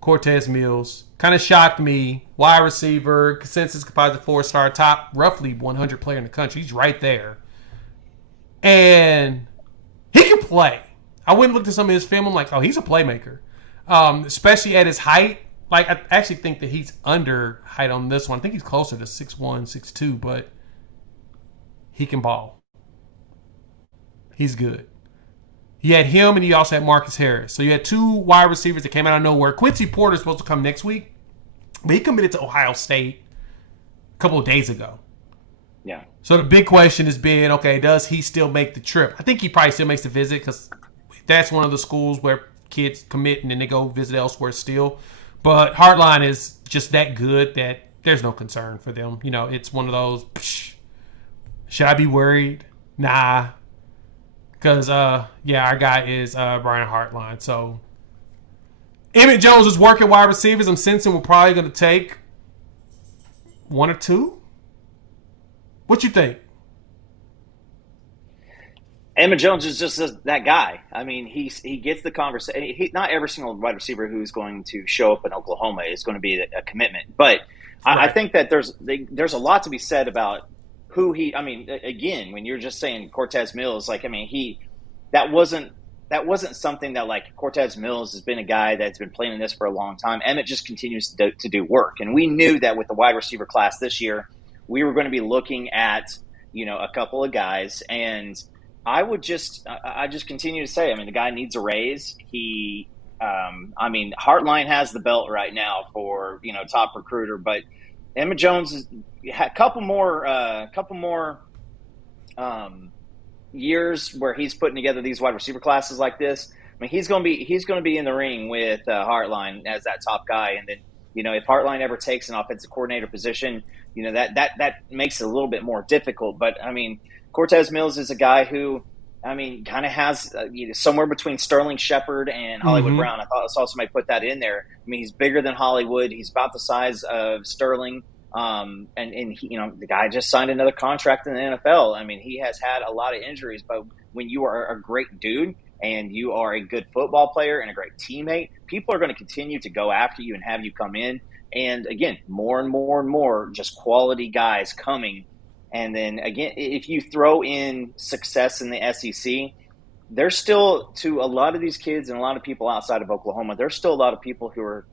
Cortez Mills. Kind of shocked me. Wide receiver, consensus composite 4-star, top roughly 100 player in the country. He's right there. And he can play. I went and looked at some of his film. I'm like, oh, he's a playmaker. Especially at his height. Like, I actually think that he's under height on this one. I think he's closer to 6'1", 6'2", but he can ball. He's good. You had him, and you also had Marcus Harris. So you had two wide receivers that came out of nowhere. Quincy Porter's supposed to come next week, but he committed to Ohio State a couple of days ago. Yeah. So the big question has been, okay, does he still make the trip? I think he probably still makes the visit because that's one of the schools where kids commit and then they go visit elsewhere still. But Heartline is just that good that there's no concern for them. You know, it's one of those, should I be worried? Nah. Because, our guy is Brian Hartline. So, Emmett Jones is working wide receivers. I'm sensing we're probably going to take one or two. What you think? Emmett Jones is just that guy. I mean, he gets the conversation. Not every single wide receiver who's going to show up in Oklahoma is going to be a commitment. But I think that there's a lot to be said about who he. I mean, again, when you're just saying Cortez Mills, like, I mean, that wasn't something that, like, Cortez Mills has been a guy that's been playing in this for a long time. Emmett just continues to do work, and we knew that with the wide receiver class this year, we were going to be looking at a couple of guys, and I just continue to say, I mean, the guy needs a raise. Heartline has the belt right now for top recruiter, but Emmett Jones has had a couple more years where he's putting together these wide receiver classes like this. I mean, he's going to be in the ring with Heartline as that top guy, and then if Heartline ever takes an offensive coordinator position, that makes it a little bit more difficult. But I mean, Cortez Mills is a guy who, I mean, kind of has somewhere between Sterling Shepard and Hollywood Brown. I saw somebody put that in there. I mean, he's bigger than Hollywood. He's about the size of Sterling. And he, the guy just signed another contract in the NFL. I mean, he has had a lot of injuries, but when you are a great dude and you are a good football player and a great teammate, people are going to continue to go after you and have you come in. And again, more and more and more just quality guys coming. And then again, if you throw in success in the SEC, there's still, to a lot of these kids and a lot of people outside of Oklahoma, there's still a lot of people who are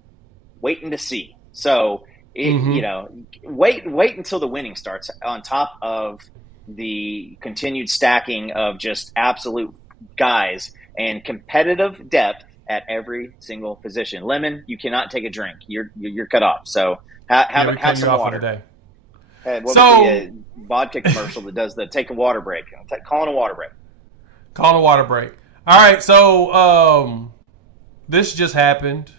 waiting to see. So, wait until the winning starts, on top of the continued stacking of just absolute guys and competitive depth at every single position. Lemon, you cannot take a drink. You're cut off. So have some water. Today. What was the vodka commercial that does the take a water break? Calling a water break. Calling a water break. All right, so this just happened.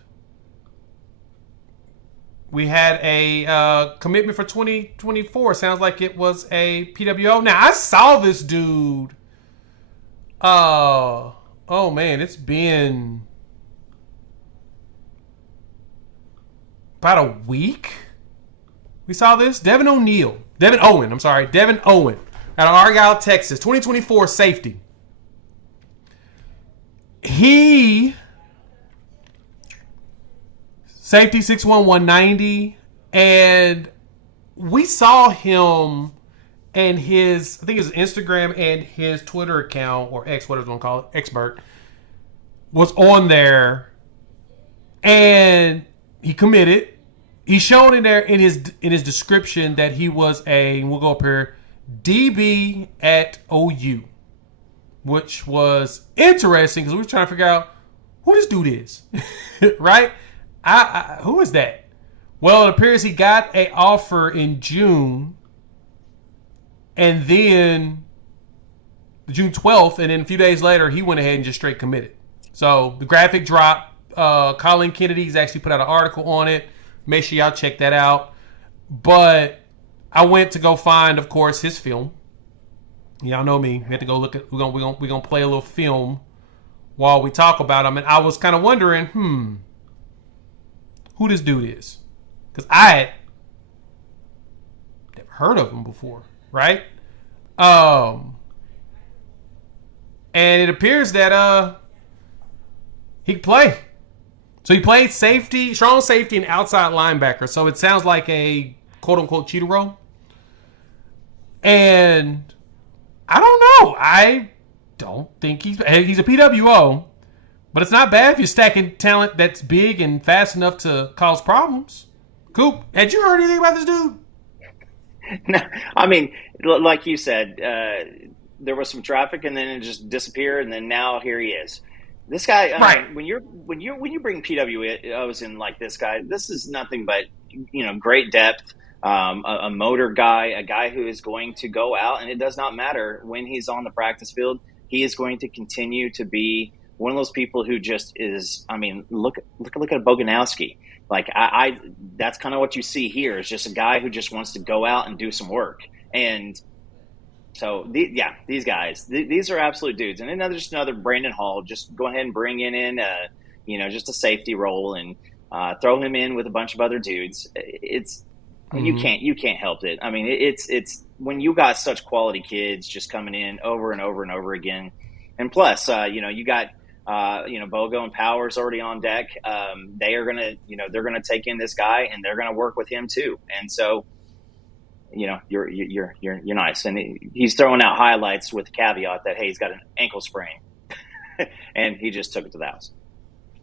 We had a commitment for 2024. Sounds like it was a PWO. Now, I saw this dude. Oh, man, it's been about a week. We saw this. Devin Owen. Out of Argyle, Texas. 2024 safety. Safety 6'1", 190. And we saw him and his, I think his Instagram and his Twitter account, or X, whatever you want to call it, Expert, was on there, and he committed. He showed in there in his description that he was we'll go up here, DB at OU, which was interesting because we were trying to figure out who this dude is, right? Who is that? Well, it appears he got an offer in June, and then June 12th, and then a few days later, he went ahead and just straight committed. So the graphic dropped. Colin Kennedy's actually put out an article on it. Make sure y'all check that out. But I went to go find, of course, his film. Y'all know me. We had to go look at. We're gonna play a little film while we talk about him. And I was kind of wondering, who this dude is, because I had never heard of him before, right? And it appears that he can play. So he played safety, strong safety, and outside linebacker. So it sounds like a quote-unquote cheetah role. And I don't know. I don't think he's a PWO. But it's not bad if you're stacking talent that's big and fast enough to cause problems. Coop, had you heard anything about this dude? No, I mean, like you said, there was some traffic, and then it just disappeared, and then now here he is. This guy, right? When you bring PWOs in like this guy, this is nothing but great depth, a motor guy, a guy who is going to go out, and it does not matter when he's on the practice field. He is going to continue to be one of those people who just is. I mean, look at Boganowski. Like that's kind of what you see here. Is just a guy who just wants to go out and do some work. And so these guys, these are absolute dudes. And just another Brandon Hall. Just go ahead and bring in just a safety role and throw him in with a bunch of other dudes. It's you can't help it. I mean, it's when you got such quality kids just coming in over and over and over again, and plus you got Bogo and Powers already on deck. They are they're gonna take in this guy and they're gonna work with him too. And so you're nice. And he's throwing out highlights with the caveat that hey, he's got an ankle sprain, and he just took it to the house.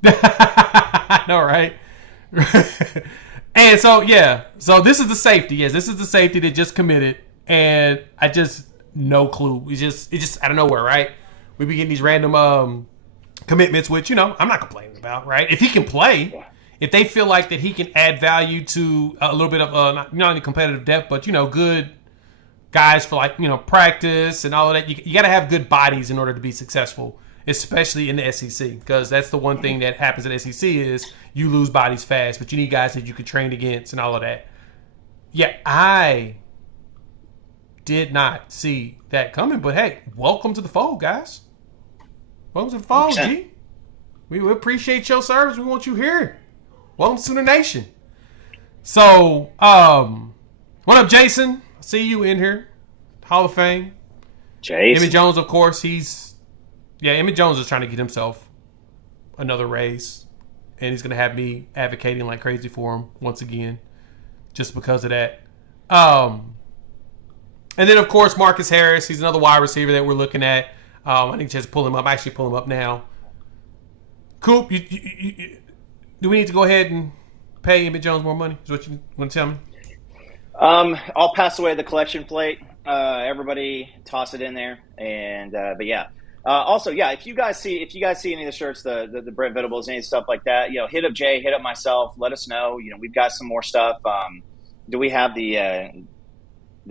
I know, right? And so this is the safety. Yes, this is the safety that just committed, and I just no clue. It's just out of nowhere, right? We be getting these random commitments, which I'm not complaining about, right? If he can play, if they feel like that he can add value to a little bit of not only competitive depth, but good guys for practice and all of that. You got to have good bodies in order to be successful, especially in the SEC, because that's the one thing that happens in SEC is you lose bodies fast, but you need guys that you can train against and all of that. Yeah, I did not see that coming, but hey, welcome to the fold, guys. Welcome to the fold, G. We appreciate your service. We want you here. Welcome to Sooner Nation. So, what up, Jason? I see you in here. Hall of Fame. Jason. Emmett Jones, of course, Emmett Jones is trying to get himself another raise, and he's going to have me advocating like crazy for him once again, just because of that. And then, of course, Marcus Harris. He's another wide receiver that we're looking at. I think just pull him up. I actually pull him up now. Coop, do we need to go ahead and pay Emmett Jones more money? Is what you want to tell me? I'll pass away the collection plate. Everybody toss it in there, and but yeah. Also, if you guys see any of the shirts, the Brent Venables, any stuff like that, hit up Jay, hit up myself, let us know. We've got some more stuff. Do we have the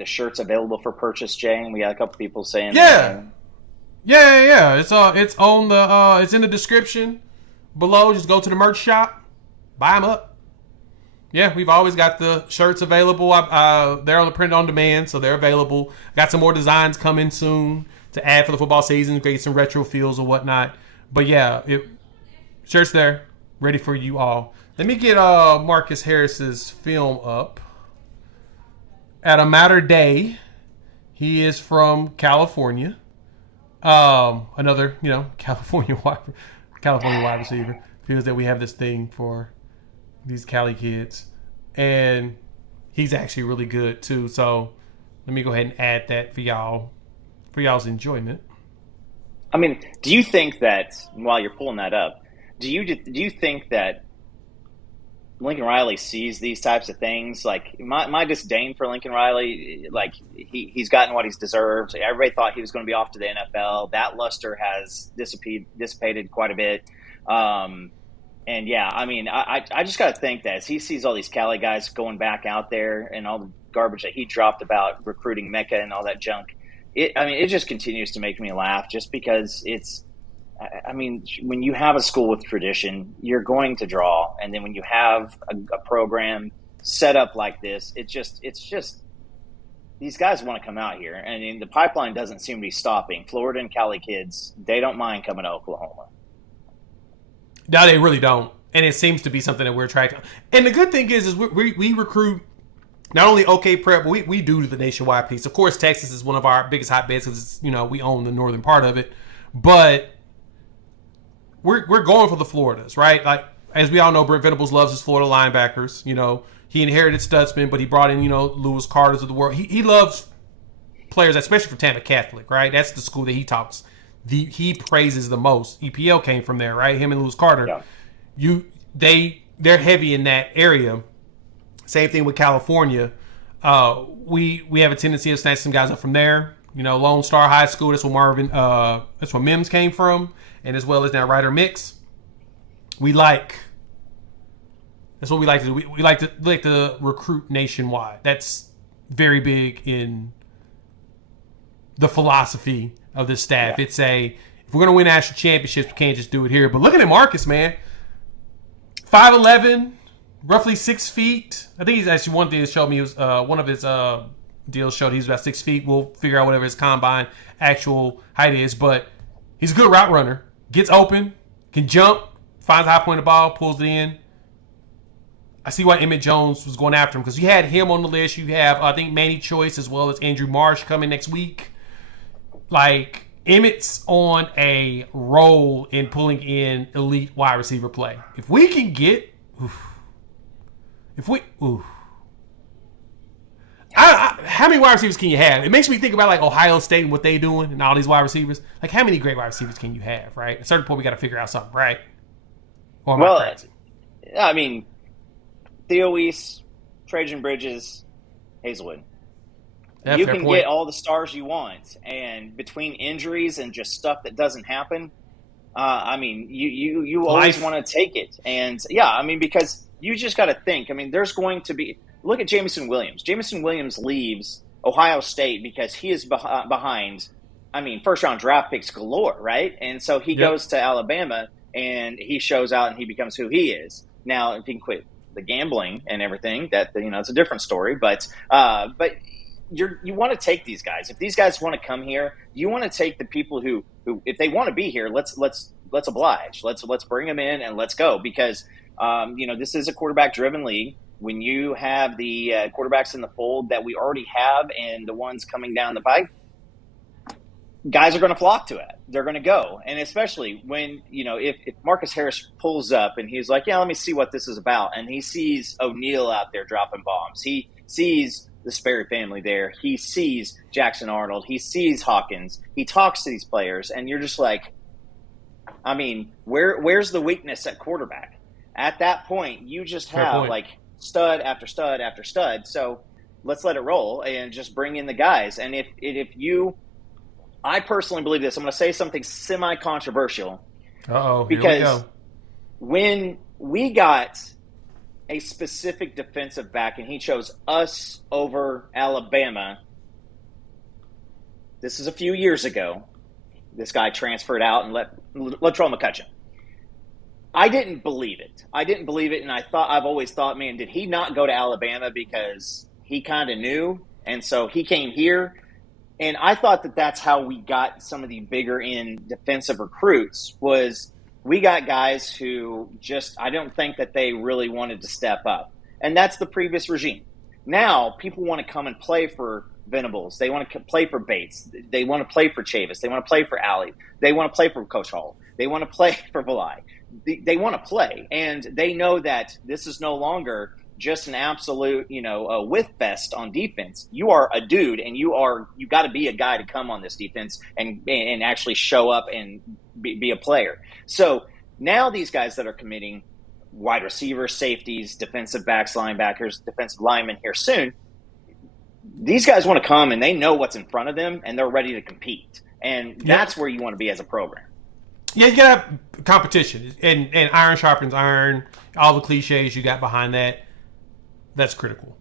shirts available for purchase, Jay? We got a couple people saying Yeah. It's on the it's in the description below. Just go to the merch shop, buy them up. Yeah, we've always got the shirts available. They're on the print on demand, so they're available. Got some more designs coming soon to add for the football season, get some retro feels or whatnot. But yeah, shirts there, ready for you all. Let me get Marcus Harris's film up. At a matter day, he is from California. Another, California wide receiver. Feels that we have this thing for these Cali kids, and he's actually really good too. So Let me go ahead and add that for y'all's enjoyment. I mean, do you think that while you're pulling that up, do you think that Lincoln Riley sees these types of things? Like my disdain for Lincoln Riley, like he's gotten what he's deserved. Everybody thought he was going to be off to the NFL. That luster has dissipated quite a bit. And yeah, I mean, I just got to think that as he sees all these Cali guys going back out there and all the garbage that he dropped about recruiting Mecca and all that junk, it just continues to make me laugh just because I mean, when you have a school with tradition, you're going to draw. And then when you have a program set up like this, it's just these guys want to come out here. And the pipeline doesn't seem to be stopping. Florida and Cali kids, they don't mind coming to Oklahoma. No, they really don't. And it seems to be something that we're attracted. And the good thing is we recruit not only OK Prep, but we do the nationwide piece. Of course, Texas is one of our biggest hotbeds because we own the northern part of it. But we're going for the Floridas, right? Like, as we all know, Brent Venables loves his Florida linebackers. He inherited Stutzman, but he brought in, Lewis Carter's of the world. He loves players, especially from Tampa Catholic, right? That's the school that he talks. He praises the most. EPL came from there, right? Him and Lewis Carter. Yeah. They're heavy in that area. Same thing with California. We have a tendency to snatch some guys up from there. Lone Star High School. That's where Mims came from, and as well as now Ryder Mix. That's what we like to do. We like to recruit nationwide. That's very big in the philosophy of this staff. Yeah. It's if we're going to win national championships, we can't just do it here. But looking at Marcus, man, 5'11", roughly 6 feet. I think he's actually one thing that showed me was one of his deals showed he's about 6 feet. We'll figure out whatever his combine actual height is, but he's a good route runner. Gets open, can jump, finds a high point of the ball, pulls it in. I see why Emmett Jones was going after him because you had him on the list. You have, I think, Manny Choice as well as Andrew Marsh coming next week. Like, Emmett's on a roll in pulling in elite wide receiver play. If we can get, how many wide receivers can you have? It makes me think about like Ohio State and what they doing and all these wide receivers. Like, how many great wide receivers can you have, right? At a certain point, we got to figure out something, right? Or am I crazy? I mean, Theo Weiss, Trajan Bridges, Hazelwood. Yeah, you can get all the stars you want, and between injuries and just stuff that doesn't happen, I mean, you always want to take it. And yeah, I mean, because you just got to think. I mean, there's going to be. Look at Jameson Williams. Jameson Williams leaves Ohio State because he is behind. I mean, first round draft picks galore, right? And so he goes to Alabama and he shows out and he becomes who he is. Now, if he can quit the gambling and everything, that it's a different story. But you want to take these guys. If these guys want to come here, you want to take the people who if they want to be here, let's oblige. Let's bring them in and let's go because this is a quarterback driven league. When you have the quarterbacks in the fold that we already have and the ones coming down the pike, guys are going to flock to it. They're going to go. And especially when, if Marcus Harris pulls up and he's like, yeah, let me see what this is about. And he sees O'Neal out there dropping bombs. He sees the Sperry family there. He sees Jackson Arnold. He sees Hawkins. He talks to these players. And you're just like, I mean, where's the weakness at quarterback? At that point, you just have like stud after stud after stud. So let's let it roll and just bring in the guys. And I personally believe this. I'm going to say something semi-controversial. Uh-oh, because when we got a specific defensive back and he chose us over Alabama, this is a few years ago. This guy transferred out and let Latrell McCutcheon. I didn't believe it. And I've always thought, man, did he not go to Alabama because he kind of knew? And so he came here. And I thought that that's how we got some of the bigger end defensive recruits was we got guys who I don't think that they really wanted to step up. And that's the previous regime. Now people want to come and play for Venables. They want to play for Bates. They want to play for Chavis. They want to play for Alley. They want to play for Coach Hall. They want to play for Valai. They want to play. And they know that this is no longer just an absolute, whiff fest on defense. You are a dude, and you got to be a guy to come on this defense and actually show up and be a player. So now these guys that are committing, wide receivers, safeties, defensive backs, linebackers, defensive linemen here soon, these guys want to come and they know what's in front of them and they're ready to compete. And that's where you want to be as a program. Yeah, you got to have competition. And iron sharpens iron. All the cliches you got behind that, that's critical,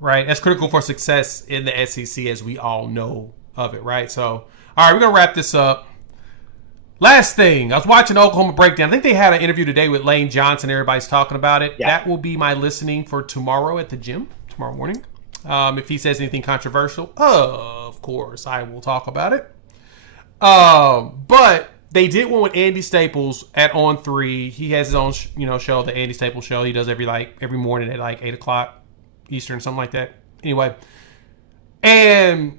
right? That's critical for success in the SEC, as we all know of it, right? So, all right, we're going to wrap this up. Last thing, I was watching Oklahoma Breakdown. I think they had an interview today with Lane Johnson. Everybody's talking about it. Yeah. That will be my listening for tomorrow at the gym, tomorrow morning. If he says anything controversial, of course, I will talk about it. But they did one with Andy Staples at On 3. He has his own, show, the Andy Staples Show. He does every morning at 8 o'clock Eastern, something like that. Anyway, and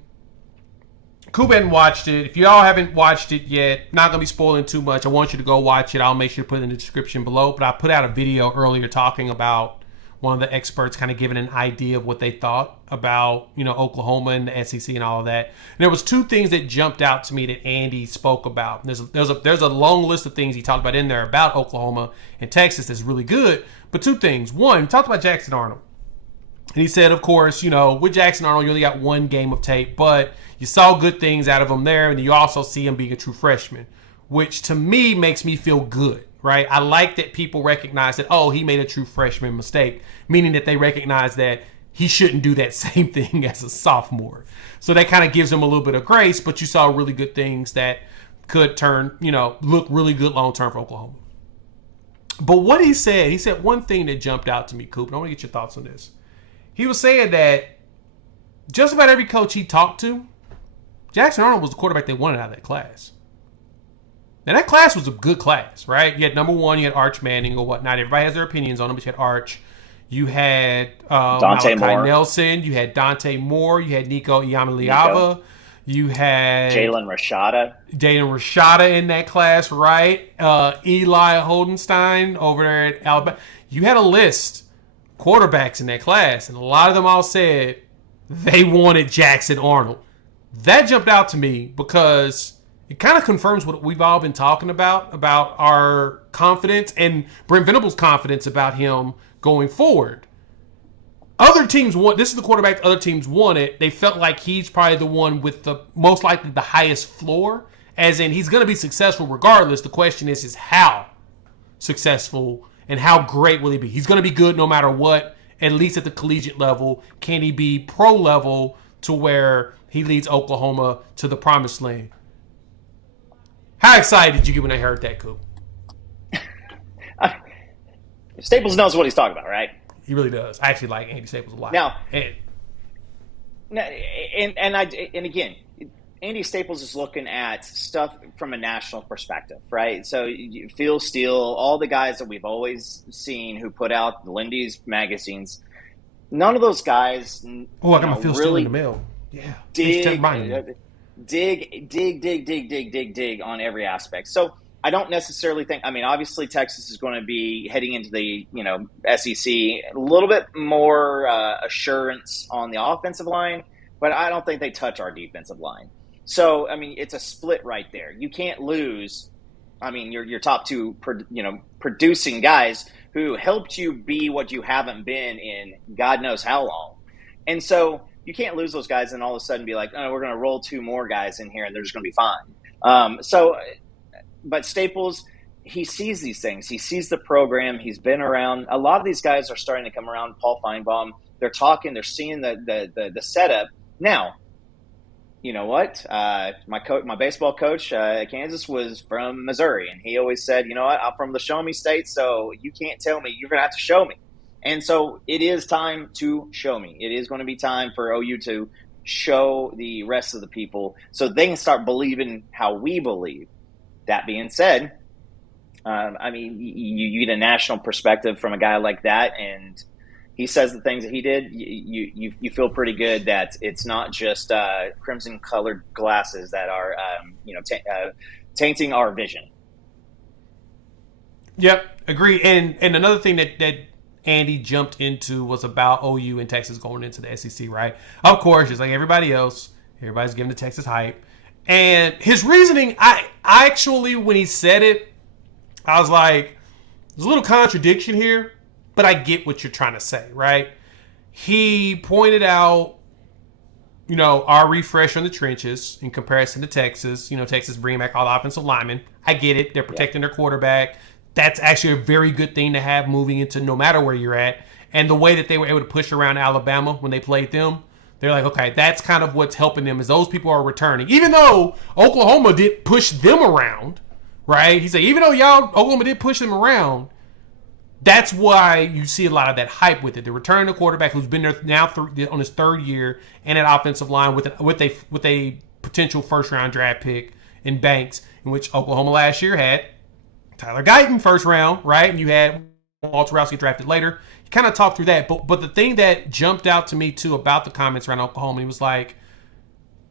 Coop hadn't watched it. If you all haven't watched it yet, not going to be spoiling too much. I want you to go watch it. I'll make sure to put it in the description below. But I put out a video earlier talking about one of the experts kind of giving an idea of what they thought about, Oklahoma and the SEC and all of that. And there was two things that jumped out to me that Andy spoke about. There's a long list of things he talked about in there about Oklahoma and Texas that's really good. But two things. One, he talked about Jackson Arnold. And he said, of course, with Jackson Arnold, you only got one game of tape, but you saw good things out of him there, and you also see him being a true freshman, which to me makes me feel good, right? I like that people recognize that, he made a true freshman mistake, meaning that they recognize that he shouldn't do that same thing as a sophomore. So that kind of gives him a little bit of grace, but you saw really good things that could turn, look really good long-term for Oklahoma. But what he said one thing that jumped out to me, Coop, and I want to get your thoughts on this. He was saying that just about every coach he talked to, Jackson Arnold was the quarterback they wanted out of that class. Now, that class was a good class, right? You had number one, you had Arch Manning or whatnot. Everybody has their opinions on him, but you had Arch. You had Dante Moore. Nelson. You had Dante Moore. You had Nico Iamaleava. You had Jalen Rashada in that class, right? Eli Holdenstein over there at Alabama. You had a list of quarterbacks in that class, and a lot of them all said they wanted Jackson Arnold. That jumped out to me because it kind of confirms what we've all been talking about our confidence and Brent Venables' confidence about him going forward. Other teams want, this is the quarterback other teams wanted. They felt like he's probably the one with the most likely the highest floor, as in he's going to be successful regardless. The question is how successful and how great will he be? He's going to be good no matter what, at least at the collegiate level. Can he be pro level to where he leads Oklahoma to the promised land? How excited did you get when I heard that, Coop? Staples knows what he's talking about, right? He really does. I actually like Andy Staples a lot. Now, and again, Andy Staples is looking at stuff from a national perspective, right? So Phil Steele, all the guys that we've always seen who put out the Lindy's magazines, none of those guys. Oh, I got my Phil Steele in the mail. Yeah, dig on every aspect. So I don't necessarily think. I mean, obviously Texas is going to be heading into the SEC a little bit more assurance on the offensive line, but I don't think they touch our defensive line. So I mean, it's a split right there. You can't lose. I mean, your top two, producing guys who helped you be what you haven't been in God knows how long, and so you can't lose those guys and all of a sudden be like, oh, we're going to roll two more guys in here and they're just going to be fine. But Staples, he sees these things. He sees the program. He's been around. A lot of these guys are starting to come around. Paul Feinbaum, they're talking. They're seeing the setup. Now, you know what? My baseball coach at Kansas was from Missouri, and he always said, you know what? I'm from the show me state, so you can't tell me. You're going to have to show me. And so it is time to show me. It is going to be time for OU to show the rest of the people so they can start believing how we believe. That being said, I mean, you get a national perspective from a guy like that, and he says the things that he did. You feel pretty good that it's not just crimson-colored glasses that are tainting our vision. Yep, agree. And another thing that Andy jumped into was about OU and Texas going into the SEC, right? Of course, just like everybody else, everybody's giving the Texas hype. And his reasoning, I actually, when he said it, I was like, there's a little contradiction here, but I get what you're trying to say, right? He pointed out, our refresh on the trenches in comparison to Texas. Texas bringing back all the offensive linemen. I get it. They're protecting their quarterback. That's actually a very good thing to have moving into no matter where you're at. And the way that they were able to push around Alabama when they played them, they're like, okay, that's kind of what's helping them is those people are returning. Even though Oklahoma did push them around, right? He said, even though Oklahoma did push them around, that's why you see a lot of that hype with it. The return of quarterback who's been there now on his third year and an offensive line with a potential first round draft pick in Banks, in which Oklahoma last year had Tyler Guyton first round, right? And you had Walter Rouse get drafted later. He kind of talked through that, but the thing that jumped out to me too about the comments around Oklahoma, he was like,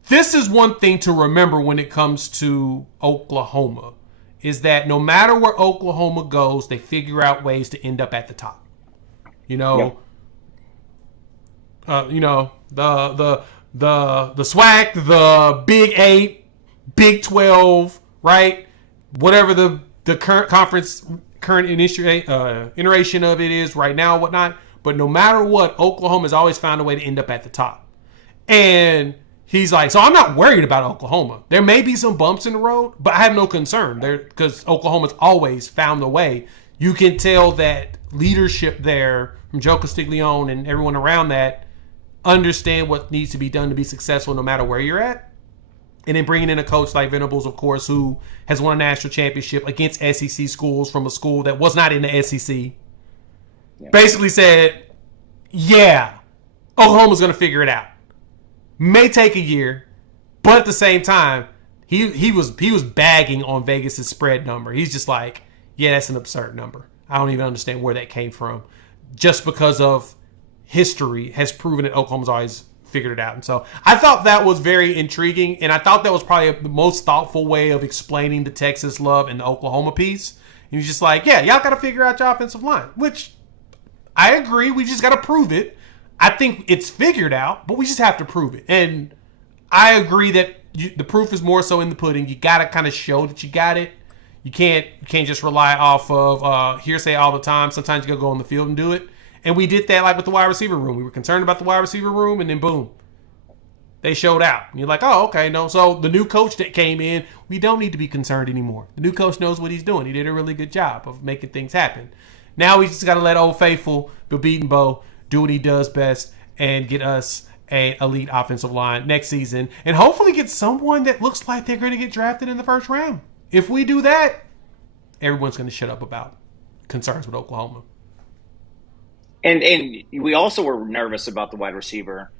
"This is one thing to remember when it comes to Oklahoma." Is that no matter where Oklahoma goes, they figure out ways to end up at the top. The SWAC, the Big 8, Big 12, right? Whatever the current conference, iteration of it is right now, whatnot. But no matter what, Oklahoma has always found a way to end up at the top. And he's like, so I'm not worried about Oklahoma. There may be some bumps in the road, but I have no concern there because Oklahoma's always found a way. You can tell that leadership there from Joe Castiglione and everyone around that understand what needs to be done to be successful no matter where you're at. And then bringing in a coach like Venables, of course, who has won a national championship against SEC schools from a school that was not in the SEC. Basically said, yeah, Oklahoma's going to figure it out. May take a year, but at the same time, he was bagging on Vegas' spread number. He's just like, yeah, that's an absurd number. I don't even understand where that came from. Just because of history has proven that Oklahoma's always figured it out. And so I thought that was very intriguing, and I thought that was probably the most thoughtful way of explaining the Texas love and the Oklahoma piece. And he's just like, yeah, y'all got to figure out your offensive line, which I agree. We just got to prove it. I think it's figured out, but we just have to prove it. And I agree that the proof is more so in the pudding. You got to kind of show that you got it. You can't just rely off of hearsay all the time. Sometimes you got to go on the field and do it. And we did that like with the wide receiver room. We were concerned about the wide receiver room, and then boom, they showed out. And you're like, oh, okay, no. So the new coach that came in, we don't need to be concerned anymore. The new coach knows what he's doing. He did a really good job of making things happen. Now we just got to let Old Faithful, Bill Beatonbow, do what he does best and get us a elite offensive line next season and hopefully get someone that looks like they're going to get drafted in the first round. If we do that, everyone's going to shut up about concerns with Oklahoma. And we also were nervous about the wide receiver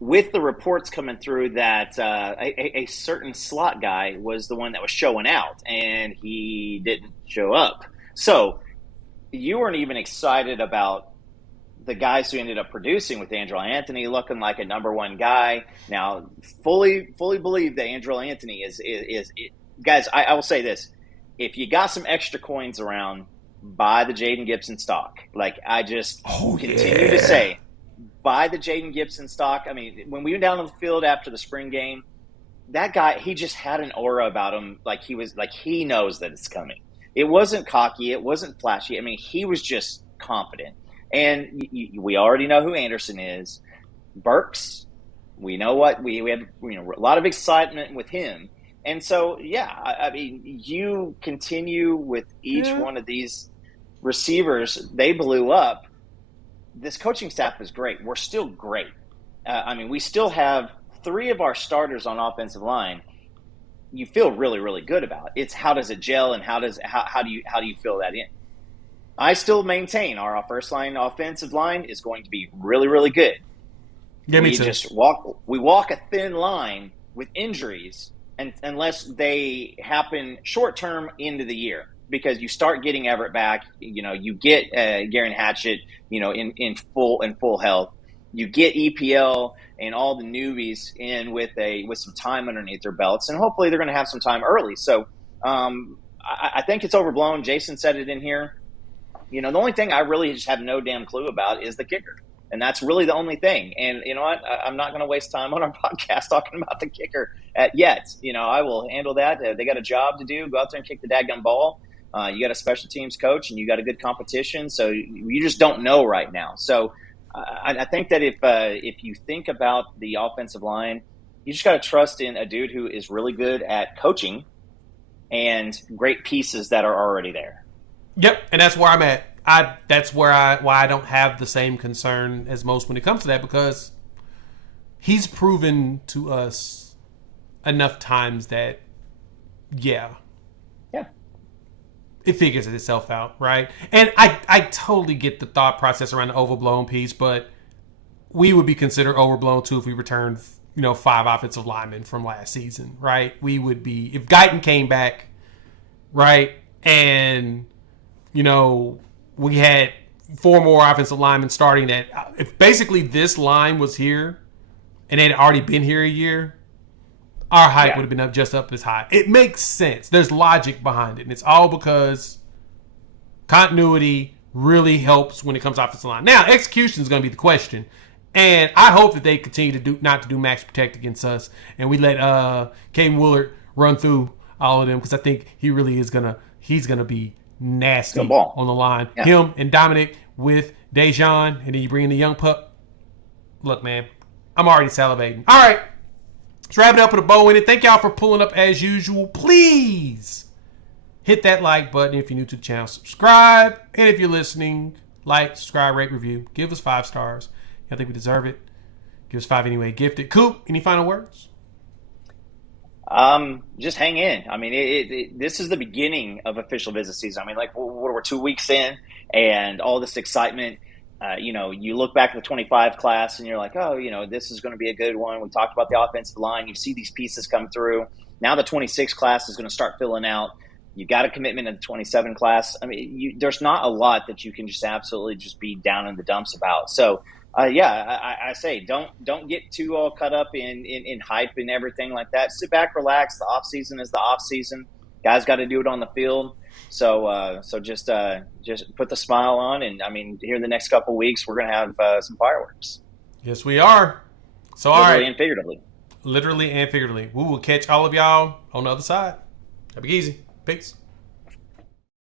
with the reports coming through that a certain slot guy was the one that was showing out and he didn't show up. So you weren't even excited about the guys who ended up producing with Andrew Anthony looking like a number one guy. Now, fully believe that Andrew Anthony is guys, I will say this. If you got some extra coins around, buy the Jaden Gibson stock. Like, I just continue to say, buy the Jaden Gibson stock. I mean, when we went down on the field after the spring game, that guy, he just had an aura about him. Like he knows that it's coming. It wasn't cocky. It wasn't flashy. I mean, he was just confident. And we already know who Anderson is. Burks, we know what we had. A lot of excitement with him, and so I mean, you continue with each one of these receivers. They blew up. This coaching staff is great. We're still great. I mean, we still have 3 of our starters on offensive line. You feel really, really good about. It's how does it gel, and how do you fill that in? I still maintain our first line offensive line is going to be really, really good. Yeah, me too. We walk a thin line with injuries, and unless they happen short term into the year, because you start getting Everett back, you get Garen Hatchett, in full health. You get EPL and all the newbies in with some time underneath their belts, and hopefully they're going to have some time early. So I think it's overblown. Jason said it in here. The only thing I really just have no damn clue about is the kicker. And that's really the only thing. And you know what? I'm not going to waste time on our podcast talking about the kicker yet. I will handle that. They got a job to do. Go out there and kick the dadgum ball. You got a special teams coach, and you got a good competition. So you just don't know right now. So I think that if you think about the offensive line, you just got to trust in a dude who is really good at coaching and great pieces that are already there. Yep, and that's where I'm at. That's why I don't have the same concern as most when it comes to that, because he's proven to us enough times that, yeah, it figures itself out, right? And I totally get the thought process around the overblown piece, but we would be considered overblown too if we returned, 5 offensive linemen from last season, right? We would be, if Guyton came back, right, and we had 4 more offensive linemen starting, that if basically this line was here and they'd already been here a year, our hype would have been just up as high. It makes sense. There's logic behind it. And it's all because continuity really helps when it comes to offensive line. Now, execution is going to be the question. And I hope that they continue to not to do max protect against us. And we let Caden Willard run through all of them, because I think he really is he's going to be nasty on the line. Yeah. Him and Dominic with Dejan, and then you bring in the young pup. Look, man, I'm already salivating. All right, let's wrap it up with a bow in it. Thank y'all for pulling up as usual. Please hit that like button if you're new to the channel. Subscribe, and if you're listening, like, subscribe, rate, review. Give us 5 stars. I think we deserve it. Give us 5 anyway. Gifted. Coop, any final words? Just hang in. I mean, this is the beginning of official visit season. I mean, like, we're 2 weeks in, and all this excitement. You look back at the 25 class, and you're like, oh, this is going to be a good one. We talked about the offensive line. You see these pieces come through. Now the 26 class is going to start filling out. You got a commitment in the 27 class. I mean, there's not a lot that you can just absolutely just be down in the dumps about. So, I say don't get too all caught up in hype and everything like that. Sit back, relax. The off season is the off season. Guys got to do it on the field. So just put the smile on, and I mean, here in the next couple of weeks, we're gonna have some fireworks. Yes, we are. So literally and figuratively. Literally and figuratively. We will catch all of y'all on the other side. Have a easy. Peace.